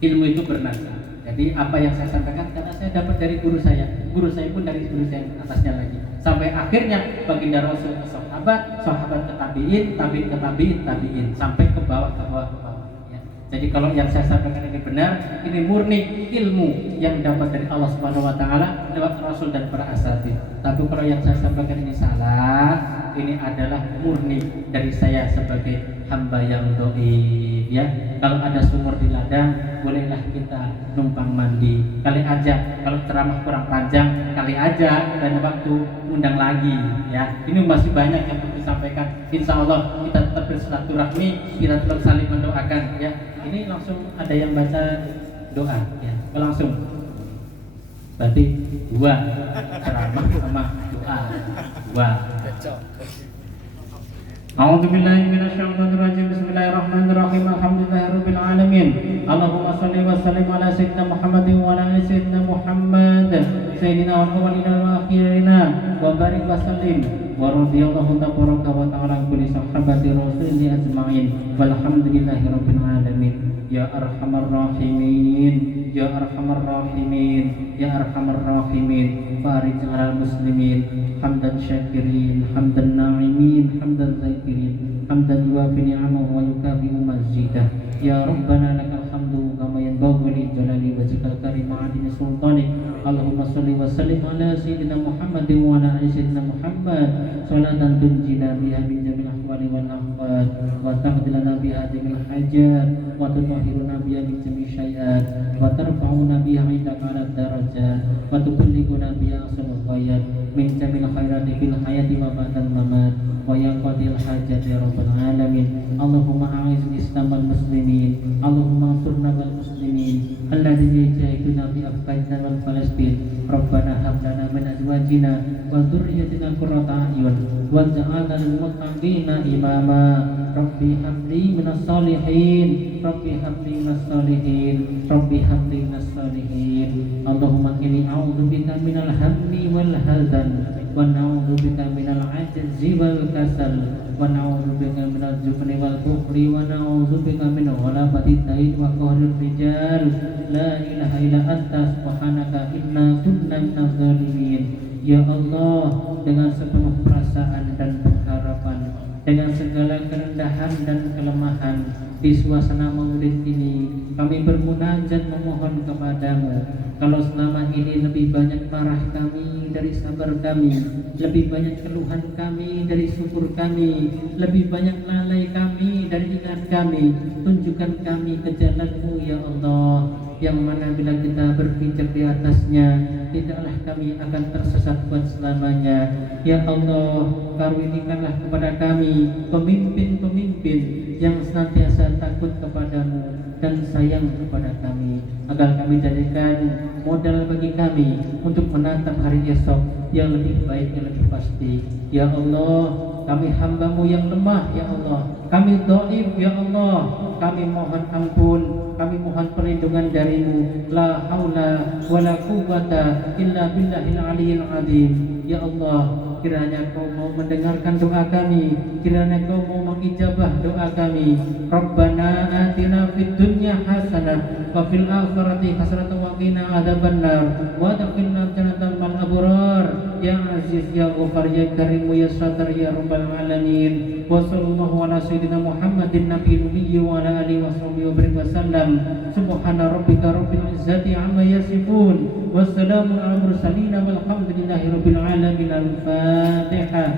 Ilmu itu bernasab. Jadi apa yang saya sampaikan karena saya dapat dari guru saya pun dari guru saya atasnya lagi. Sampai akhirnya baginda Rasul ke sahabat ke tabiin, tabiin ke tabiin sampai ke bawah ya. Jadi kalau yang saya sampaikan ini benar, ini murni ilmu yang dapat dari Allah Subhanahu wa Ta'ala lewat Rasul dan para asatidz. Tapi kalau yang saya sampaikan ini salah, ini adalah murni dari saya sebagai hamba yang dhaif ya. Kalau ada sumur di ladang, bolehlah kita numpang mandi. Kali aja kalau ceramah kurang panjang, kali aja dan waktu undang lagi ya. Ini masih banyak yang perlu disampaikan. Insya Allah kita tetap bersilaturahmi, kita tetap saling mendoakan ya. Ini langsung ada yang baca doa ya. Langsung. Berarti 2 ceramah sama doa. 2. A'udzubillahi minasyaitonirrajim. Bismillahirrahmanirrahim. Alhamdulillahirabbil alamin. Allahumma shalli wa sallim ala sayyidina Muhammadin wa ala ali sayyidina Muhammad sayyidina wal awwalina wal akhirina wa barik wa sallim wa radhiyallahu tabaraka wa ta'ala kulli sahabati rasulillah ajma'in walhamdulillahirabbil alamin. Ya arhamar rahimin, ya arhamar rahimin, ya arhamar rahimin. Farij 'alal muslimin hamdan syakirin, hamdan na'imin, hamdan zakirin, hamdan yuwafi ni'amahu wa yukafi'u mazidah. Ya Rabbana lakal hamdu kama yanbaghi li jalali wajhikal karim wa 'azimi sultanik. Allahumma shalli wa sallim ala sayyidina Muhammadin wa ala ali sayyidina Muhammad salatan tunjina biha min jamil ahwali wal ahwal wa taqdilana biha jamil hajat wa tutahhiruna biha min jamil syai'at wa tarfa'una biha 'indaka 'ala darajat wa tuballighuna biha aqsal ghayat min jamil khairati fil hayati wa ba'dal mamat wa yaqdil hajat ya rabbal alamin. Allahumma a'iz islam wal muslimin, Allahumma ansurna wal muslimin alladzi yajahiduna fi afghanisan wal Palestin. Rabbana hab lana min azwajina wa dhurriyyatina qurrata a'yun waj'alna lil muttaqina imama. Rabbi habli minas solihin, Rabbi habli minas solihin, Rabbi habli minas solihin. Allahumma inni a'udzubika minal hammi wal hazan wa na'udzubika minal 'ajzi wal kasal wa na'udzubika minal jubni wal bukhli wa na'udzubika min ghalabati dain wa qahrir rijal. La ilaha illa anta subhanaka inna kunna minaz zalimin. Ya Allah, dengan sepenuh perasaan dan pengharapan, dengan segala kerendahan dan kelemahan di suasana maulid ini, kami bermunajat memohon kepadamu. Kalau selama ini lebih banyak marah kami dari sabar kami, lebih banyak keluhan kami dari syukur kami, lebih banyak lalai kami dari ingat kami, tunjukkan kami ke jalanmu ya Allah. yang mana bila kita berpijak di atasnya tidaklah kami akan tersesat buat selamanya. Ya Allah, karunikanlah kepada kami pemimpin-pemimpin yang senantiasa takut kepadamu dan sayang kepada kami, agar kami jadikan modal bagi kami untuk menatap hari esok yang lebih baik, yang lebih pasti. Ya Allah, kami hambamu yang lemah, ya Allah, kami dhaif, ya Allah, kami mohon ampun, kami mohon perlindungan darimu. La haula wala quwwata illa billahil aliyyil azim. Ya Allah, kiranya kau mau mendengarkan doa kami, kiranya kau mau mengijabah doa kami. Rabbana atina fid dunya hasanah wa fil akhirati hasanah wa qina adzabannar wa adkhilna jannatal abrar. Ya aziz ya ghafar ya karim ya satar ya rabbal alamin. Wa sallallahu ala sayyidina Muhammadin nabiyil ummi wa ala alihi washabihi wasallam. Subhana rabbika rabbil izzati amma yasifun wa salamun ala mursalin walhamdulillahi rabbil alamin. Al-Fatihah.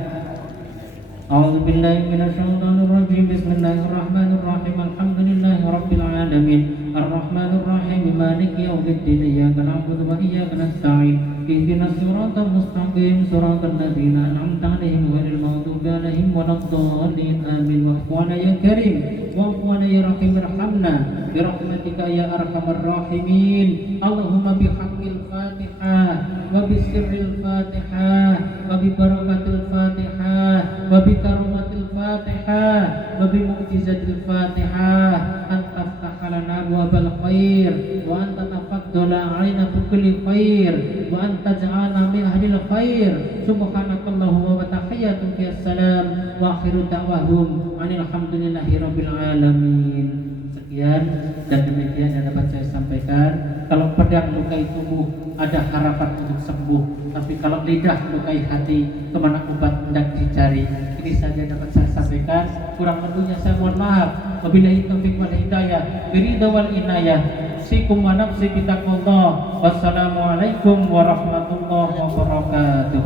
A'udzu billahi minasyaitonir rajim. Bismillahirrahmanirrahim. Alhamdulillahi rabbil alamin. Arrahmanir rahim. Maliki yaumiddin. Iyyaka na'budu wa iyyaka nasta'in. Ihdinas siratal mustaqim. Siratal ladzina an'amta 'alaihim ghairil maghdubi 'alaihim waladdallin. Amin. Wa'fu 'anna ya karim. Wa'fu 'anna ya rahim. Irhamna bi rahmatika ya arhamar rahimin. Allahumma bihaqqil Fatihah wa bisirril Fatihah wa bi barakatil Fatihah wa bi karumatil Fatihah wa bi mu'jizatil Fatihah. Anta aftah lana abwabal khair wa anta tafaddala 'alaina bi kulli khair wa anta ja'alna min ahlil khair. Subhanakallahumma wa tahiyyatuka assalam wa akhiru da'wahum alhamdulillahi rabbil alamin. Sekian dan demikian yang dapat saya sampaikan. Kalau pedang lukai tubuh ada harapan untuk sembuh, tapi kalau lidah lukai hati kemana obat hendak dicari. Ini saja dapat saya sampaikan. Kurang lebihnya saya mohon maaf. Wabillahi taufiq wal hidayah, biridha wal inayah. Sikum wa nafsi bitaqwallah. Wassalamualaikum warahmatullahi wabarakatuh.